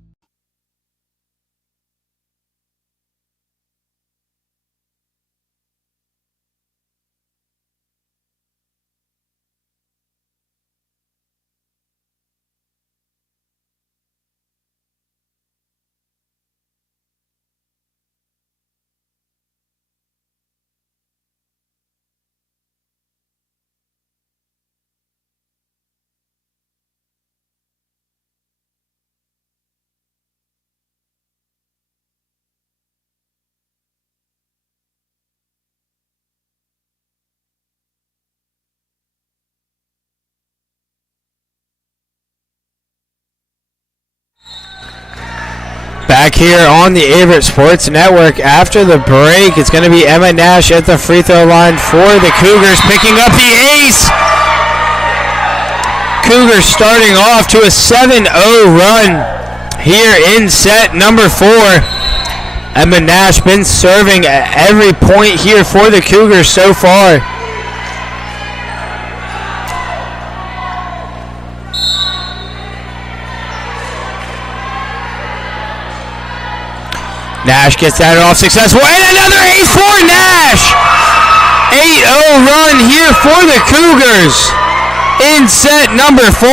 Back here on the Averett Sports Network after the break, it's going to be Emma Nash at the free throw line for the Cougars, picking up the ace. Cougars starting off to a 7-0 run here in set number 4. Emma Nash been serving at every point here for the Cougars so far. Nash gets that off successful, and another ace for Nash! 8-0 run here for the Cougars in set number 4.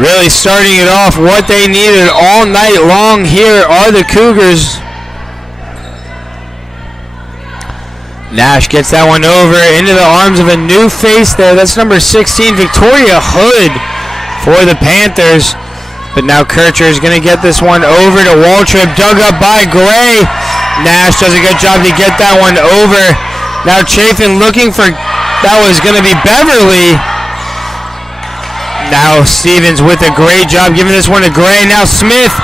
Really starting it off what they needed all night long here are the Cougars. Nash gets that one over into the arms of a new face there. That's number 16, Victoria Hood for the Panthers. But now Kircher is going to get this one over to Waltrip, dug up by Gray. Nash does a good job to get that one over. Now Chafin looking for, that was going to be Beverly. Now Stevens with a great job giving this one to Gray. Now Smith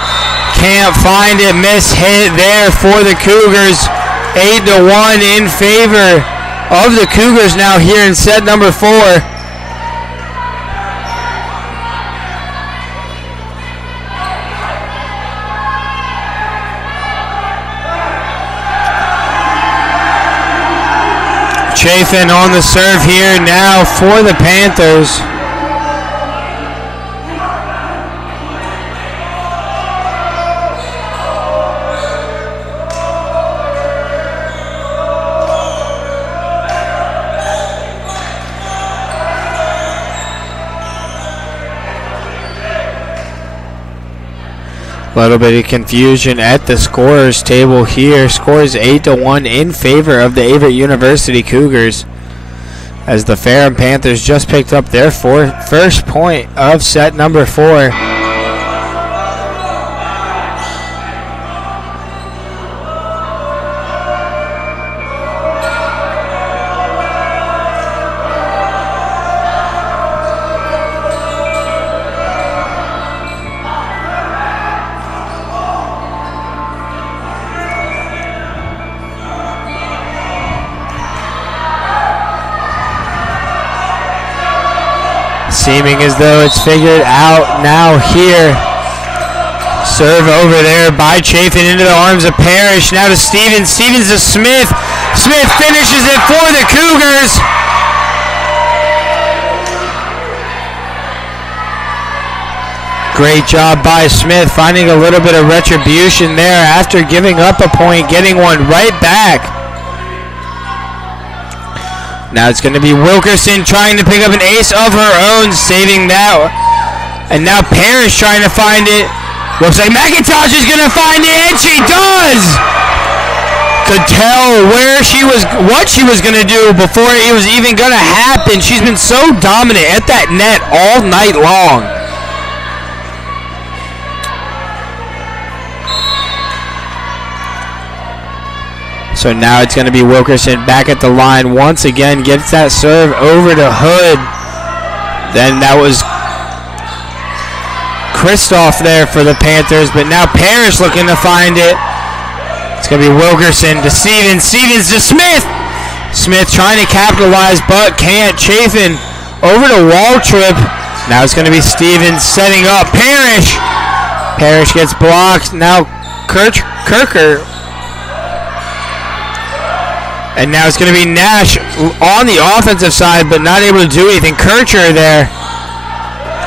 can't find it, miss hit there for the Cougars. 8-1 in favor of the Cougars now here in set number 4. Chafin on the serve here now for the Panthers. A little bit of confusion at the scorers table here. Scores 8-1 in favor of the Averett University Cougars, as the Ferrum Panthers just picked up their first point of set number 4. Seeming as though it's figured out now here. Serve over there by Chafin into the arms of Parrish. Now to Stevens. Stevens to Smith. Smith finishes it for the Cougars. Great job by Smith, finding a little bit of retribution there after giving up a point, getting one right back. Now it's going to be Wilkerson trying to pick up an ace of her own, saving that. And now Parrish trying to find it. Looks like McIntosh is going to find it, and she does! Could tell what she was going to do before it was even going to happen. She's been so dominant at that net all night long. So now it's going to be Wilkerson back at the line once again, gets that serve over to Hood. Then that was Kristoff there for the Panthers, but now Parrish looking to find it. It's going to be Wilkerson to Stevens, Stevens to Smith. Smith trying to capitalize, but can't. Chafin over to Waltrip. Now it's going to be Stevens setting up Parrish. Parrish gets blocked. Now Kirker. And now it's going to be Nash on the offensive side, but not able to do anything. Kircher there.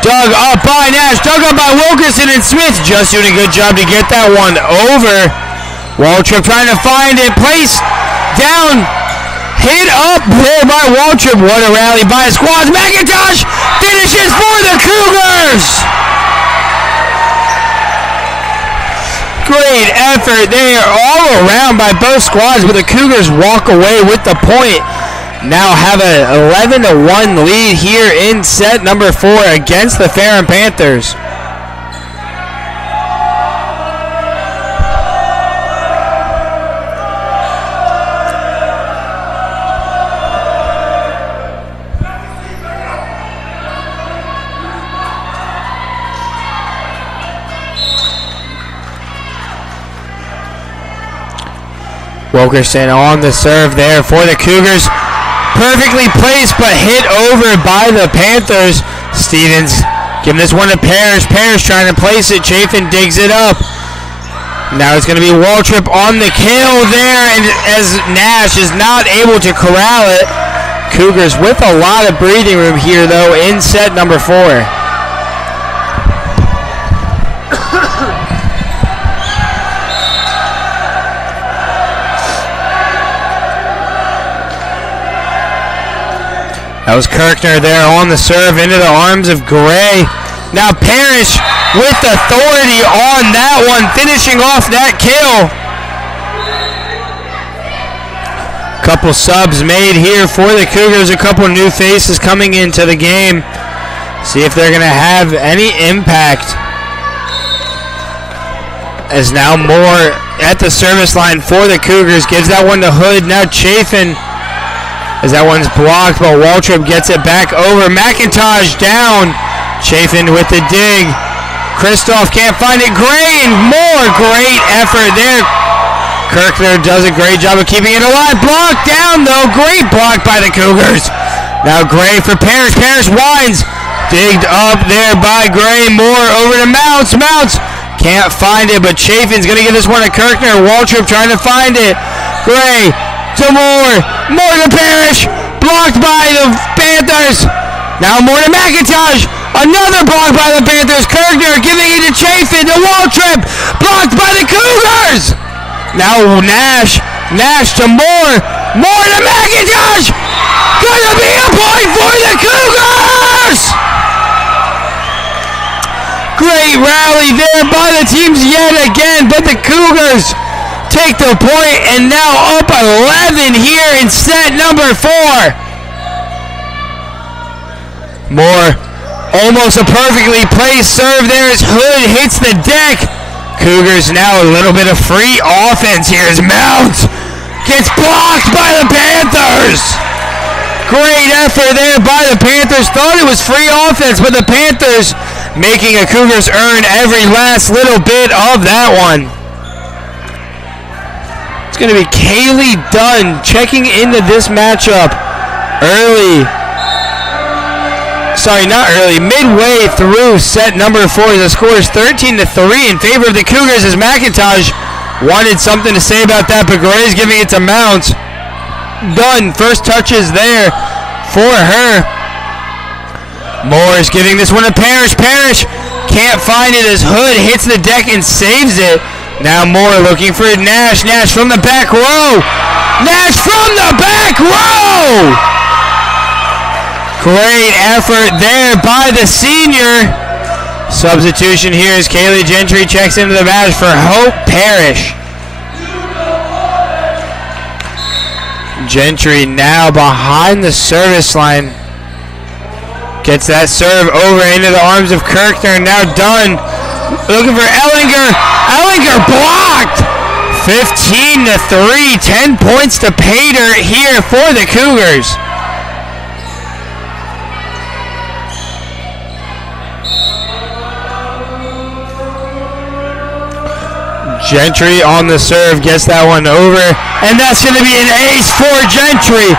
Dug up by Nash, dug up by Wilkerson, and Smith just doing a good job to get that one over. Waltrip trying to find it. Placed down. Hit up there by Waltrip. What a rally by squads. McIntosh finishes for the Cougars. Great effort there all around by both squads, but the Cougars walk away with the point. Now have an 11-1 lead here in set number 4 against the Ferrum Panthers. Wilkerson on the serve there for the Cougars. Perfectly placed, but hit over by the Panthers. Stevens giving this one to Parrish. Parrish trying to place it. Chafin digs it up. Now it's going to be Waltrip on the kill there, and as Nash is not able to corral it. Cougars with a lot of breathing room here, though, in set number 4. That was Kirkner there on the serve into the arms of Gray. Now Parrish with authority on that one, finishing off that kill. Couple subs made here for the Cougars. A couple new faces coming into the game. See if they're going to have any impact. As now Moore at the service line for the Cougars. Gives that one to Hood. Now Chafin. As that one's blocked, but Waltrip gets it back over. McIntosh down. Chafin with the dig. Kristoff can't find it. Gray and Moore. Great effort there. Kirkner does a great job of keeping it alive. Blocked down, though. Great block by the Cougars. Now Gray for Parrish. Parrish winds. Digged up there by Gray. Moore over to Mounts. Mounts can't find it, but Chafin's going to get this one to Kirkner. Waltrip trying to find it. Gray to Moore. Moore to Parrish. Blocked by the Panthers. Now Moore to McIntosh. Another block by the Panthers. Kirkner giving it to Chafin. To Waltrip. Blocked by the Cougars. Now Nash. Nash to Moore. Moore to McIntosh. Gonna be a point for the Cougars. Great rally there by the teams yet again, but the Cougars take the point and now up 11 here in set number 4. Moore, almost a perfectly placed serve there as Hood hits the deck. Cougars now a little bit of free offense here as Mount gets blocked by the Panthers. Great effort there by the Panthers. Thought it was free offense, but the Panthers making the Cougars earn every last little bit of that one. It's going to be Kaylee Dunn checking into this matchup early. Midway through set number 4. The score is 13-3 in favor of the Cougars as McIntosh wanted something to say about that, but Gray's giving it to Mounts. Dunn, first touches there for her. Moore is giving this one to Parrish. Parrish can't find it as Hood hits the deck and saves it. Now Moore looking for Nash. Nash from the back row. Nash from the back row! Great effort there by the senior. Substitution here as Kaylee Gentry checks into the match for Hope Parrish. Gentry now behind the service line. Gets that serve over into the arms of Kirkner. Now Dunn looking for Ellinger. Ellinger blocked. 15-3. 10 points to Pater here for the Cougars. Gentry on the serve, gets that one over, and that's going to be an ace for Gentry.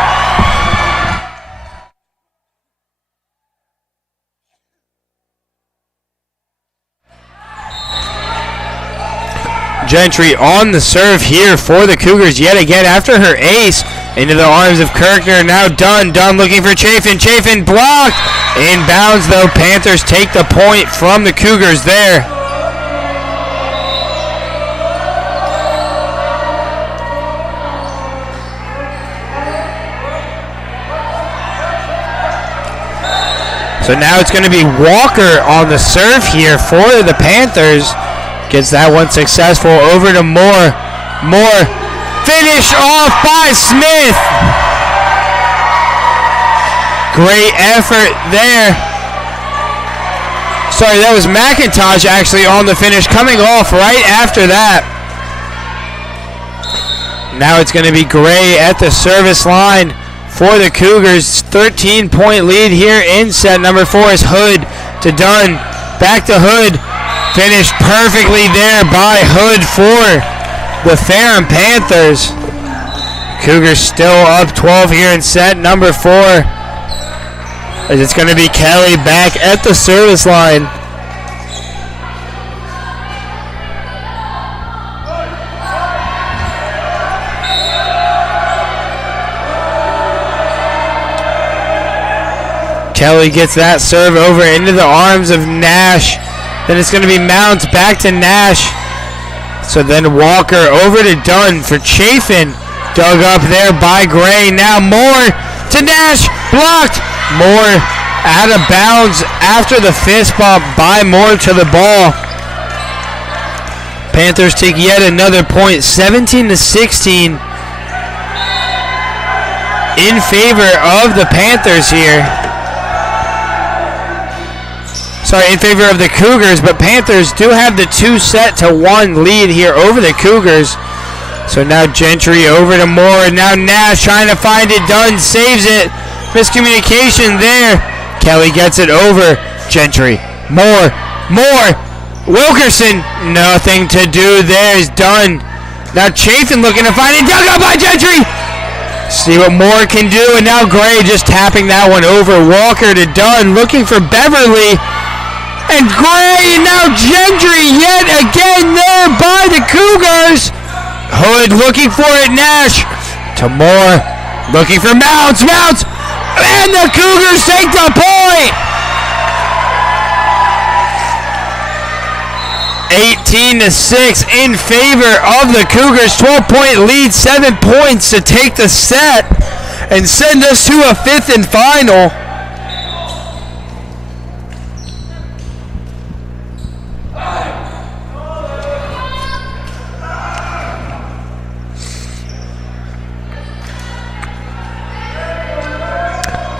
Gentry on the serve here for the Cougars yet again after her ace into the arms of Kirkner. Now Dunn. Dunn looking for Chafin. Chafin blocked. Inbounds though. Panthers take the point from the Cougars there. So now it's going to be Walker on the serve here for the Panthers. Gets that one successful over to Moore. Moore finished off by Smith. Great effort there. Sorry, that was McIntosh actually on the finish, coming off right after that. Now it's going to be Gray at the service line for the Cougars. 13-point lead here in set number 4 is Hood to Dunn. Back to Hood. Finished perfectly there by Hood for the Ferrum Panthers. Cougars still up 12 here in set number 4. As it's going to be Kelly back at the service line. Kelly gets that serve over into the arms of Nash. Then it's going to be Mounts back to Nash. So then Walker over to Dunn for Chafin. Dug up there by Gray. Now Moore to Nash. Blocked. Moore out of bounds after the fist bump by Moore to the ball. Panthers take yet another point, 17-16 in favor of the Panthers here. Sorry, in favor of the Cougars, but Panthers do have the 2-1 lead here over the Cougars. So now Gentry over to Moore. Now Nash trying to find it. Dunn saves it. Miscommunication there. Kelly gets it over. Gentry. Moore. Wilkerson. Nothing to do there is done. Now Chafin looking to find it. Dug up by Gentry. See what Moore can do. And now Gray just tapping that one over. Walker to Dunn. Looking for Beverly. And Gray. And now Gentry yet again there by the Cougars. Hood looking for it. Nash to Moore. Looking for Mounts. And the Cougars take the point. 18-6 in favor of the Cougars. 12-point lead, 7 points to take the set and send us to a fifth and final.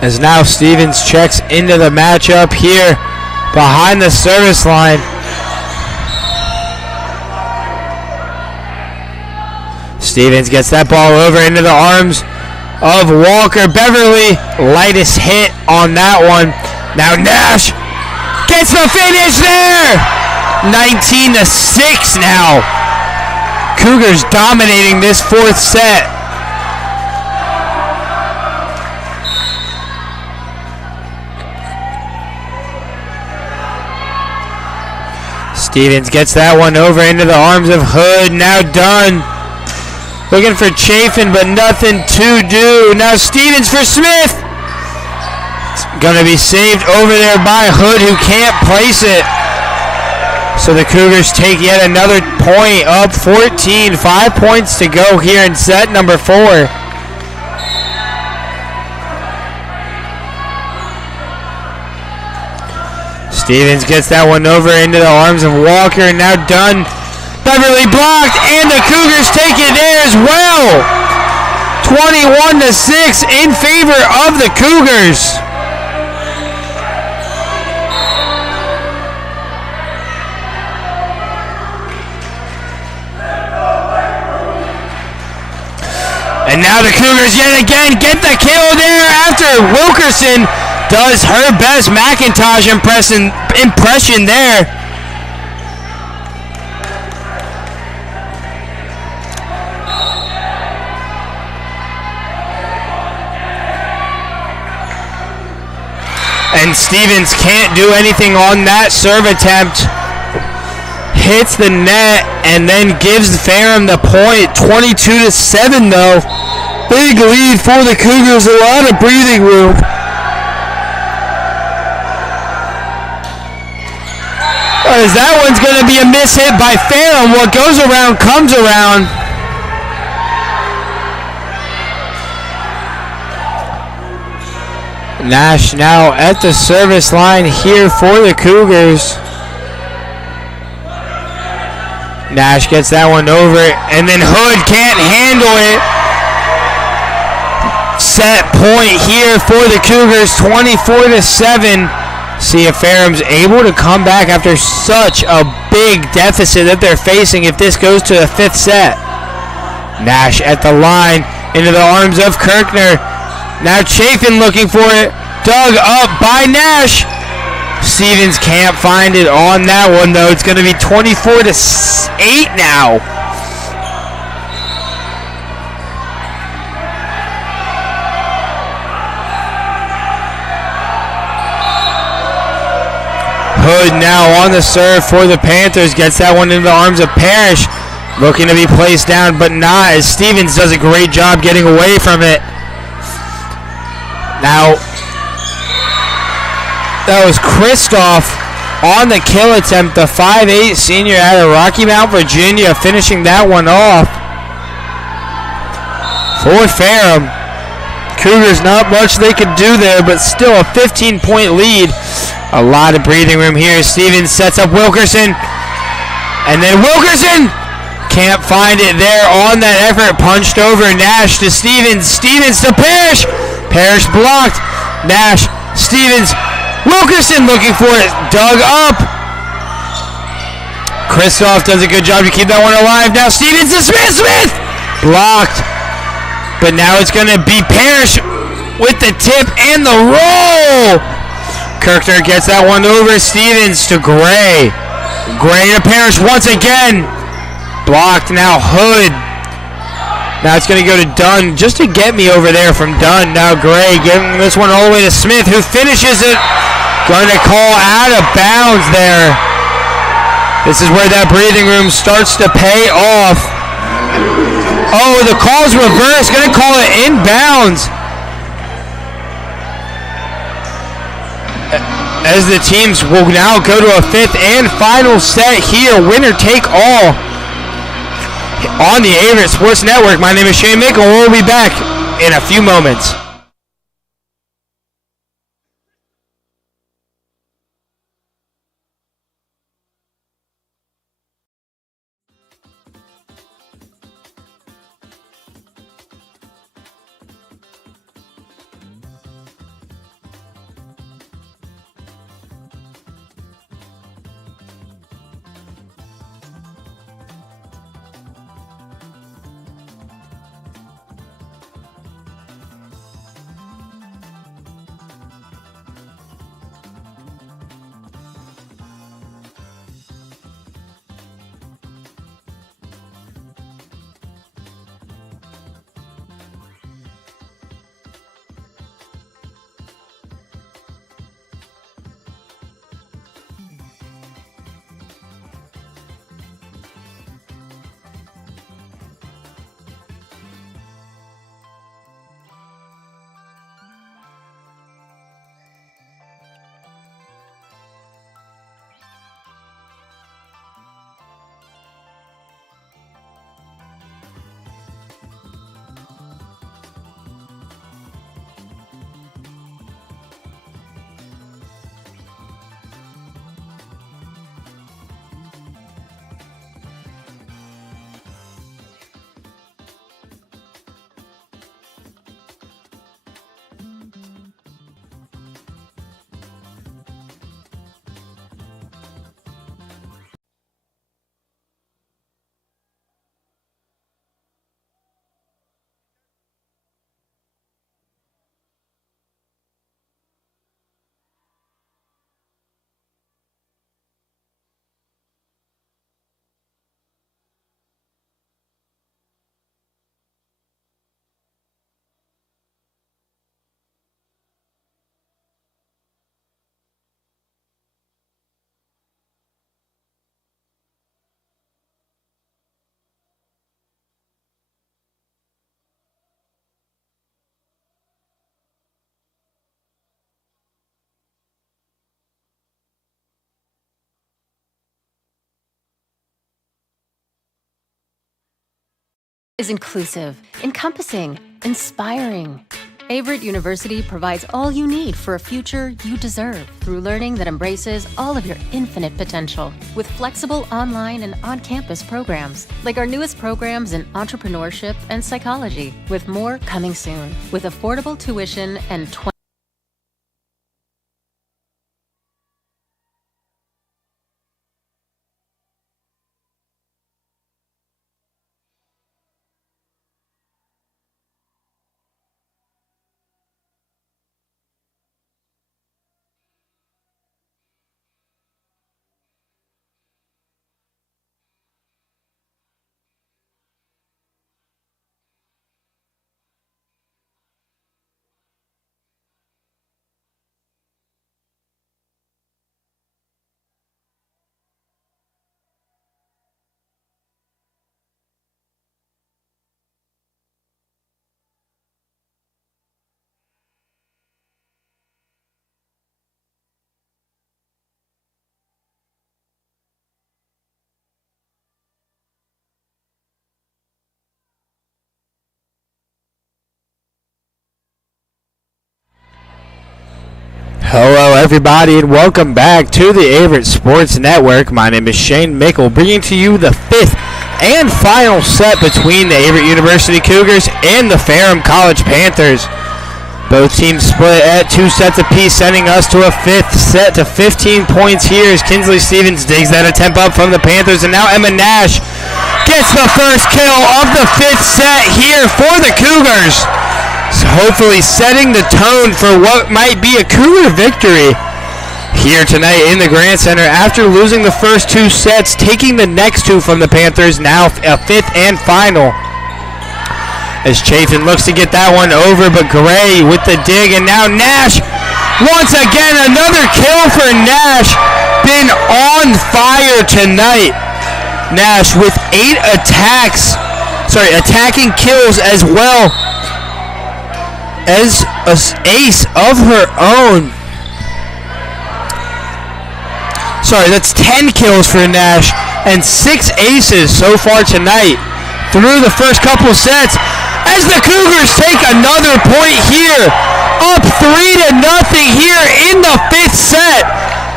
As now Stevens checks into the matchup here behind the service line. Stevens gets that ball over into the arms of Walker. Beverly, lightest hit on that one. Now Nash gets the finish there. 19-6 now. Cougars dominating this fourth set. Stevens gets that one over into the arms of Hood. Now Dunn. Looking for Chafin, but nothing to do. Now Stevens for Smith. It's going to be saved over there by Hood, who can't place it. So the Cougars take yet another point, up 14. 5 points to go here in set number 4. Stevens gets that one over into the arms of Walker. Now Dunn. Beverly blocked, and the Cougars take it there as well. 21-6 in favor of the Cougars. And now the Cougars yet again get the kill there after Wilkerson does her best McIntosh impression there. And Stevens can't do anything on that serve attempt. Hits the net and then gives Ferrum the point. 22-7 though. Big lead for the Cougars. A lot of breathing room. As that one's going to be a miss hit by Ferrum. What goes around comes around. Nash now at the service line here for the Cougars. Nash gets that one over, and then Hood can't handle it. Set point here for the Cougars, 24-7. See if Ferrum's able to come back after such a big deficit that they're facing if this goes to the fifth set. Nash at the line, into the arms of Kirkner. Now Chafin looking for it. Dug up by Nash. Stevens can't find it on that one though. It's going to be 24-8 now. Hood now on the serve for the Panthers. Gets that one into the arms of Parrish. Looking to be placed down, but not, as Stevens does a great job getting away from it. Now, That was Kristoff on the kill attempt, the 5'8 senior out of Rocky Mount, Virginia, finishing that one off. For Ferrum, Cougars, not much they could do there, but still a 15-point lead. A lot of breathing room here. Stevens sets up Wilkerson, and then Wilkerson can't find it there on that effort. Punched over. Nash to Stevens. Stevens to Parrish. Parrish blocked. Nash, Stevens, Wilkerson looking for it. Dug up. Kristoff does a good job to keep that one alive. Now Stevens to Smith. Smith blocked. But now it's going to be Parrish with the tip and the roll. Kirkner gets that one over. Stevens to Gray. Gray to Parrish once again. Blocked. Now Hood. Now it's going to go to Dunn just to get me over there from Dunn. Now Gray giving this one all the way to Smith, who finishes it. Going to call out of bounds there. This is where that breathing room starts to pay off. Oh, the call's reversed. Going to call it inbounds. As the teams will now go to a fifth and final set here. Winner take all on the Averett Sports Network. My name is Shane Mickle. We'll be back in a few moments. Is inclusive, encompassing, inspiring. Averett University provides all you need for a future you deserve through learning that embraces all of your infinite potential with flexible online and on-campus programs like our newest programs in entrepreneurship and psychology, with more coming soon, with affordable tuition and Hello, everybody, and welcome back to the Averett Sports Network. My name is Shane Mickle, bringing to you the fifth and final set between the Averett University Cougars and the Ferrum College Panthers. Both teams split at 2 sets apiece, sending us to a fifth set to 15 points here as Kinsley Stevens digs that attempt up from the Panthers, and now Emma Nash gets the first kill of the fifth set here for the Cougars. So hopefully setting the tone for what might be a Cougar victory here tonight in the Grant Center after losing the first 2 sets, taking the next 2 from the Panthers, now a fifth and final. As Chafin looks to get that one over, but Gray with the dig, and now Nash, once again, another kill for Nash, been on fire tonight. Nash with 8 attacking kills as well as an ace of her own. That's 10 kills for Nash and 6 aces so far tonight through the first couple sets, as the Cougars take another point here, up 3-0 here in the fifth set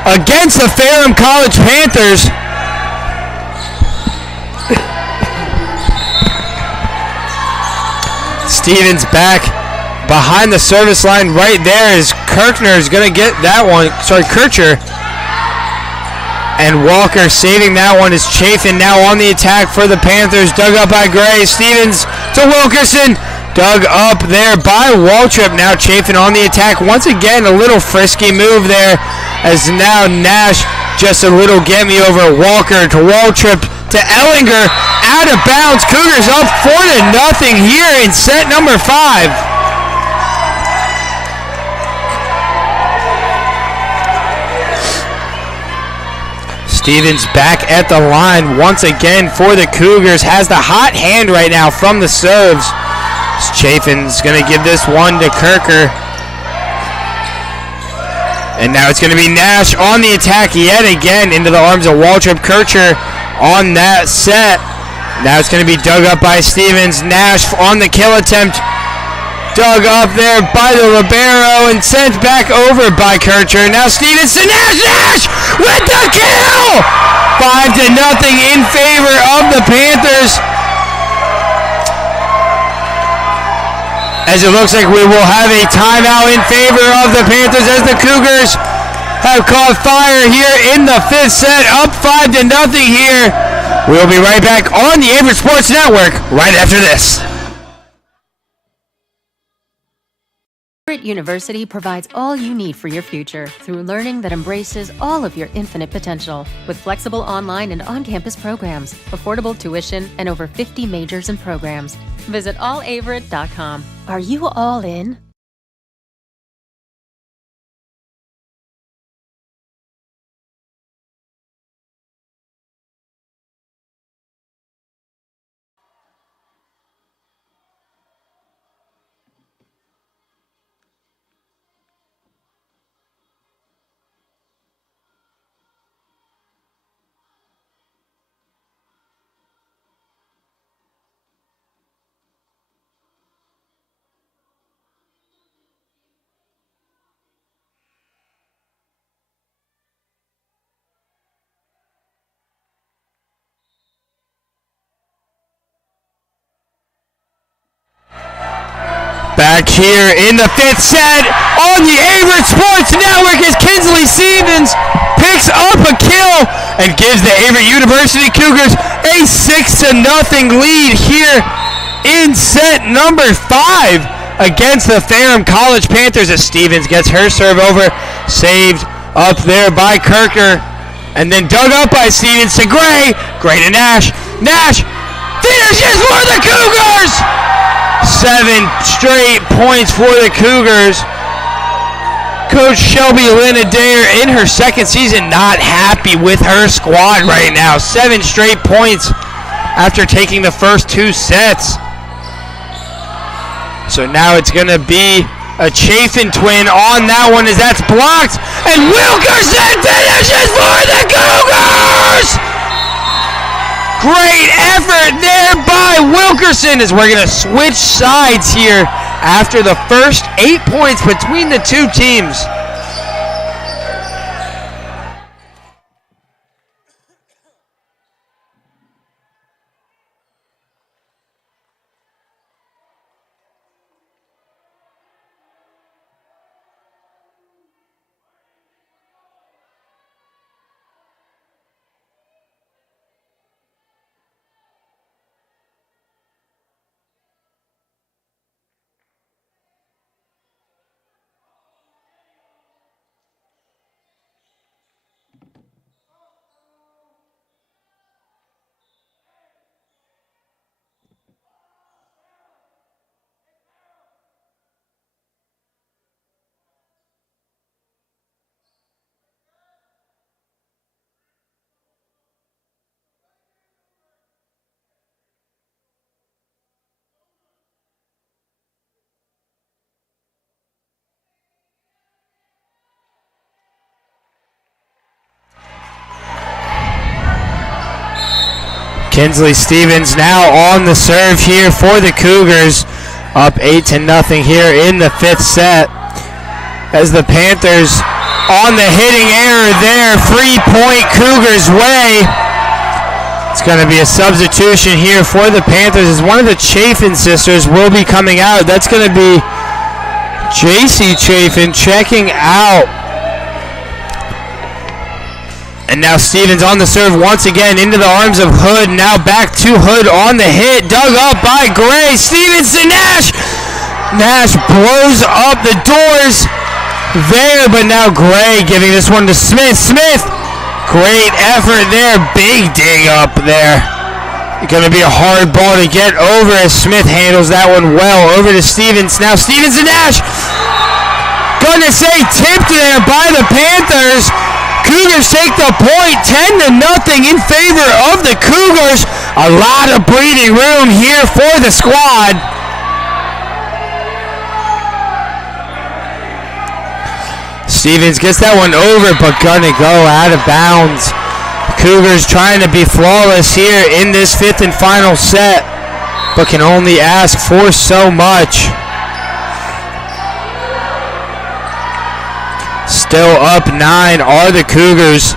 against the Ferrum College Panthers. Stevens back behind the service line right there as Kirchner is going to get that one. Kircher. And Walker saving that one as Chafin now on the attack for the Panthers. Dug up by Gray. Stevens to Wilkerson. Dug up there by Waltrip. Now Chafin on the attack. Once again, a little frisky move there as now Nash just a little get me over. Walker to Waltrip to Ellinger. Out of bounds. Cougars up 4-0 here in set number 5. Stevens back at the line once again for the Cougars. Has the hot hand right now from the serves. Chafin's going to give this one to Kirker. And now it's going to be Nash on the attack yet again into the arms of Waltrip. Kircher on that set. Now it's going to be dug up by Stevens. Nash on the kill attempt. Dug up there by the libero and sent back over by Kircher. Now Stevens to Nash. Nash with the kill! 5-0 in favor of the Panthers. As it looks like we will have a timeout in favor of the Panthers as the Cougars have caught fire here in the fifth set. Up 5-0 here. We'll be right back on the Averett Sports Network right after this. Averett University provides all you need for your future through learning that embraces all of your infinite potential. With flexible online and on-campus programs, affordable tuition, and over 50 majors and programs. Visit allaverett.com. Are you all in? Back here in the fifth set on the Averett Sports Network as Kinsley Stevens picks up a kill and gives the Averett University Cougars a 6-0 lead here in set number 5 against the Ferrum College Panthers as Stevens gets her serve over, saved up there by Kirker, and then dug up by Stevens to Gray. Gray to Nash. Nash finishes for the Cougars! 7 straight points for the Cougars. Coach Shelby Lynn-Adair in her second season not happy with her squad right now. 7 straight points after taking the first 2 sets. So now it's going to be a Chafin twin on that one as that's blocked. And Wilkerson finishes for the Cougars! Great effort there by Wilkerson as we're going to switch sides here after the first 8 points between the two teams. Kinsley Stevens now on the serve here for the Cougars. Up 8-0 here in the 5th set. As the Panthers on the hitting error there. Free point Cougars way. It's going to be a substitution here for the Panthers as one of the Chafin sisters will be coming out. That's going to be JC Chafin checking out. And now Stevens on the serve once again into the arms of Hood. Now back to Hood on the hit. Dug up by Gray. Stevens to Nash. Nash blows up the doors there, but now Gray giving this one to Smith. Smith, great effort there. Big dig up there. Going to be a hard ball to get over as Smith handles that one well. Over to Stevens. Now Stevens to Nash. Going to say tipped there by the Panthers. Cougars take the point, 10-0 in favor of the Cougars. A lot of breathing room here for the squad. Stevens gets that one over, but gonna go out of bounds. Cougars trying to be flawless here in this 5th and final set, but can only ask for so much. Still up 9 are the Cougars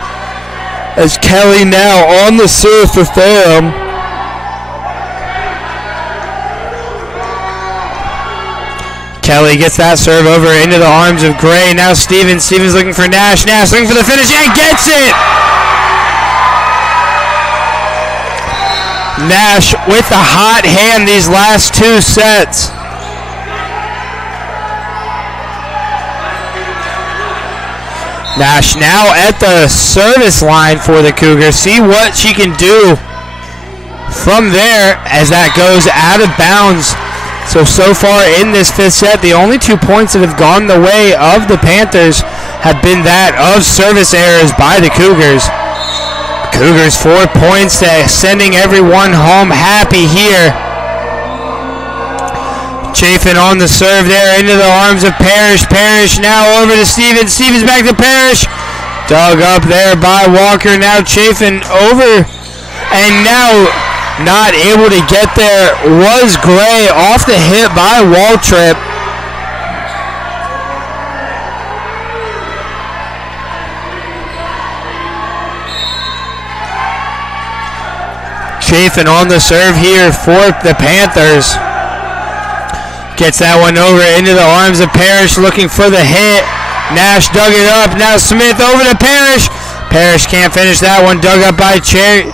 as Kelly now on the serve for Ferrum. Kelly gets that serve over into the arms of Gray. Now Stevens. Stevens looking for Nash. Nash looking for the finish and gets it! Nash with the hot hand these last 2 sets. Nash now at the service line for the Cougars. See what she can do from there as that goes out of bounds. So far in this 5th set, the only 2 points that have gone the way of the Panthers have been that of service errors by the Cougars. Cougars 4 points, sending everyone home happy here. Chafin on the serve there into the arms of Parrish. Parrish now over to Stevens. Stevens back to Parrish. Dug up there by Walker. Now Chafin over. And now not able to get there was Gray off the hit by Waltrip. Chafin on the serve here for the Panthers. Gets that one over into the arms of Parrish looking for the hit. Nash dug it up. Now Smith over to Parrish. Parrish can't finish that one. Dug up by Cherry.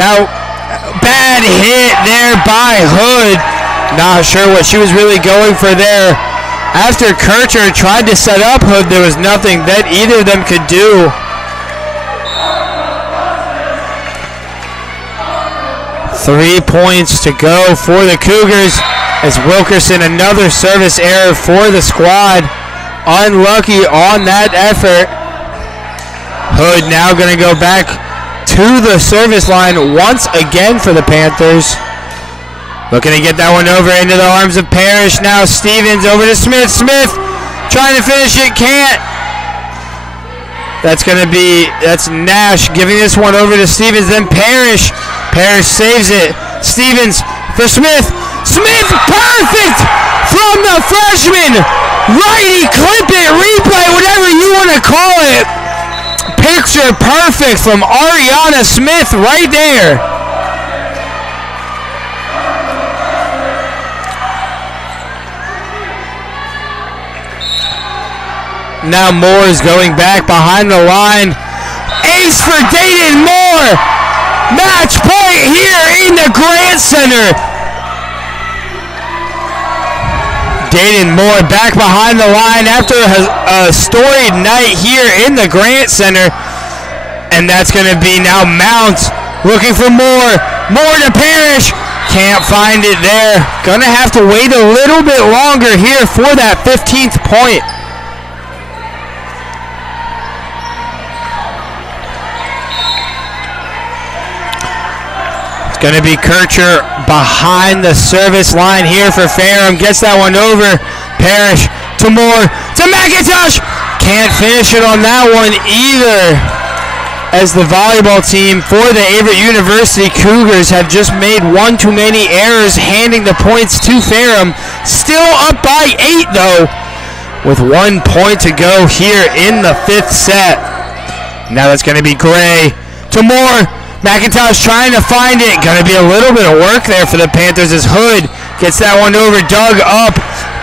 Now bad hit there by Hood. Not sure what she was really going for there. After Kircher tried to set up Hood, there was nothing that either of them could do. Three points to go for the Cougars. As Wilkerson, another service error for the squad. Unlucky on that effort. Hood now going to go back to the service line once again for the Panthers. Looking to get that one over into the arms of Parrish. Now Stevens over to Smith. Smith trying to finish it, can't. That's Nash giving this one over to Stevens. Then Parrish. Parrish saves it. Stevens for Smith. Smith, perfect from the freshman. Righty, clip it, replay, whatever you want to call it. Picture perfect from Ariana Smith right there. Now Moore is going back behind the line. Ace for Dayton Moore. Match point here in the Grant Center. Dayton Moore back behind the line after a storied night here in the Grant Center. And that's going to be now Mounts looking for Moore. Moore to Parrish. Can't find it there. Going to have to wait a little bit longer here for that 15th point. Going to be Kircher behind the service line here for Ferrum. Gets that one over. Parrish to Moore to McIntosh. Can't finish it on that one either. as the volleyball team for the Averett University Cougars have just made one too many errors, handing the points to Ferrum. Still up by 8 though, with 1 point to go here in the 5th set. Now that's going to be Gray to Moore. McIntosh trying to find it. Going to be a little bit of work there for the Panthers as Hood gets that one over, dug up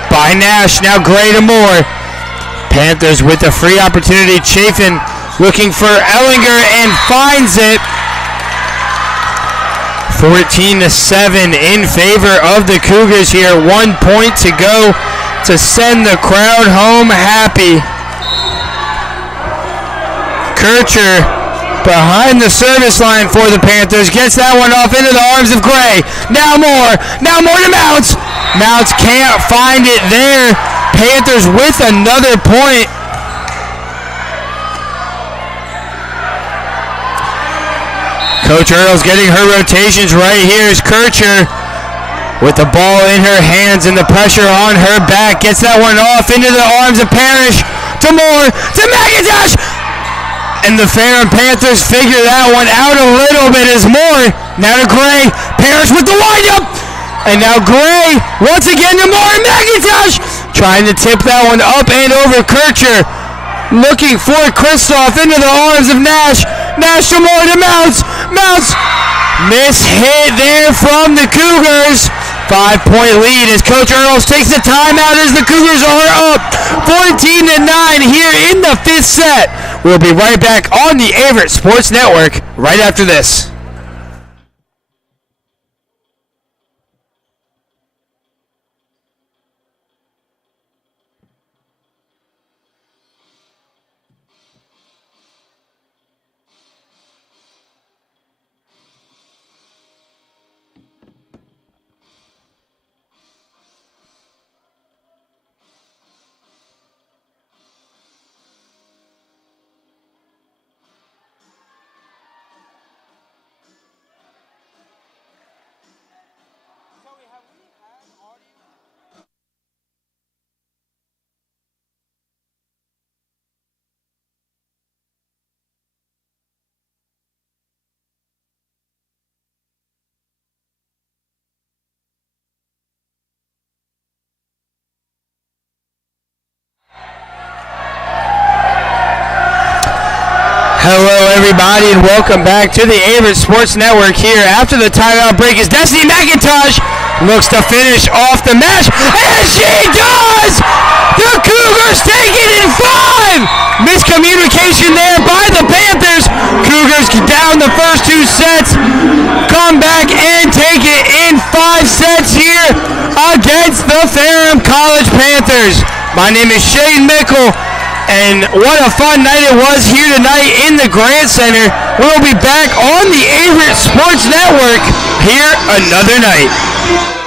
by Nash. Now Gray to Moore. Panthers with a free opportunity. Chafin looking for Ellinger and finds it. 14-7 in favor of the Cougars here. 1 point to go to send the crowd home happy. Kircher behind the service line for the Panthers. Gets that one off into the arms of Gray. Now Moore to Mounts. Mounts can't find it there. Panthers with another point. Coach Earls getting her rotations right here is Kircher with the ball in her hands and the pressure on her back. Gets that one off into the arms of Parrish. To Moore, to McIntosh. And the Ferrum Panthers figure that one out a little bit as Moore. Now to Gray. Parrish with the windup. And now Gray once again to Moore. McIntosh trying to tip that one up and over. Kircher looking for Kristoff into the arms of Nash. Nash to Moore to Mounts. Mounts miss hit there from the Cougars. 5-point lead as Coach Earls takes the timeout as the Cougars are up 14-9 here in the 5th set. We'll be right back on the Averett Sports Network right after this. Hello everybody and welcome back to the Averett Sports Network here. After the timeout break is Destiny McIntosh looks to finish off the match, and she does! The Cougars take it in 5! Miscommunication there by the Panthers. Cougars down the first 2 sets, come back and take it in 5 sets here against the Ferrum College Panthers. My name is Shane Mickle. And what a fun night it was here tonight in the Grant Center. We'll be back on the Averett Sports Network here another night.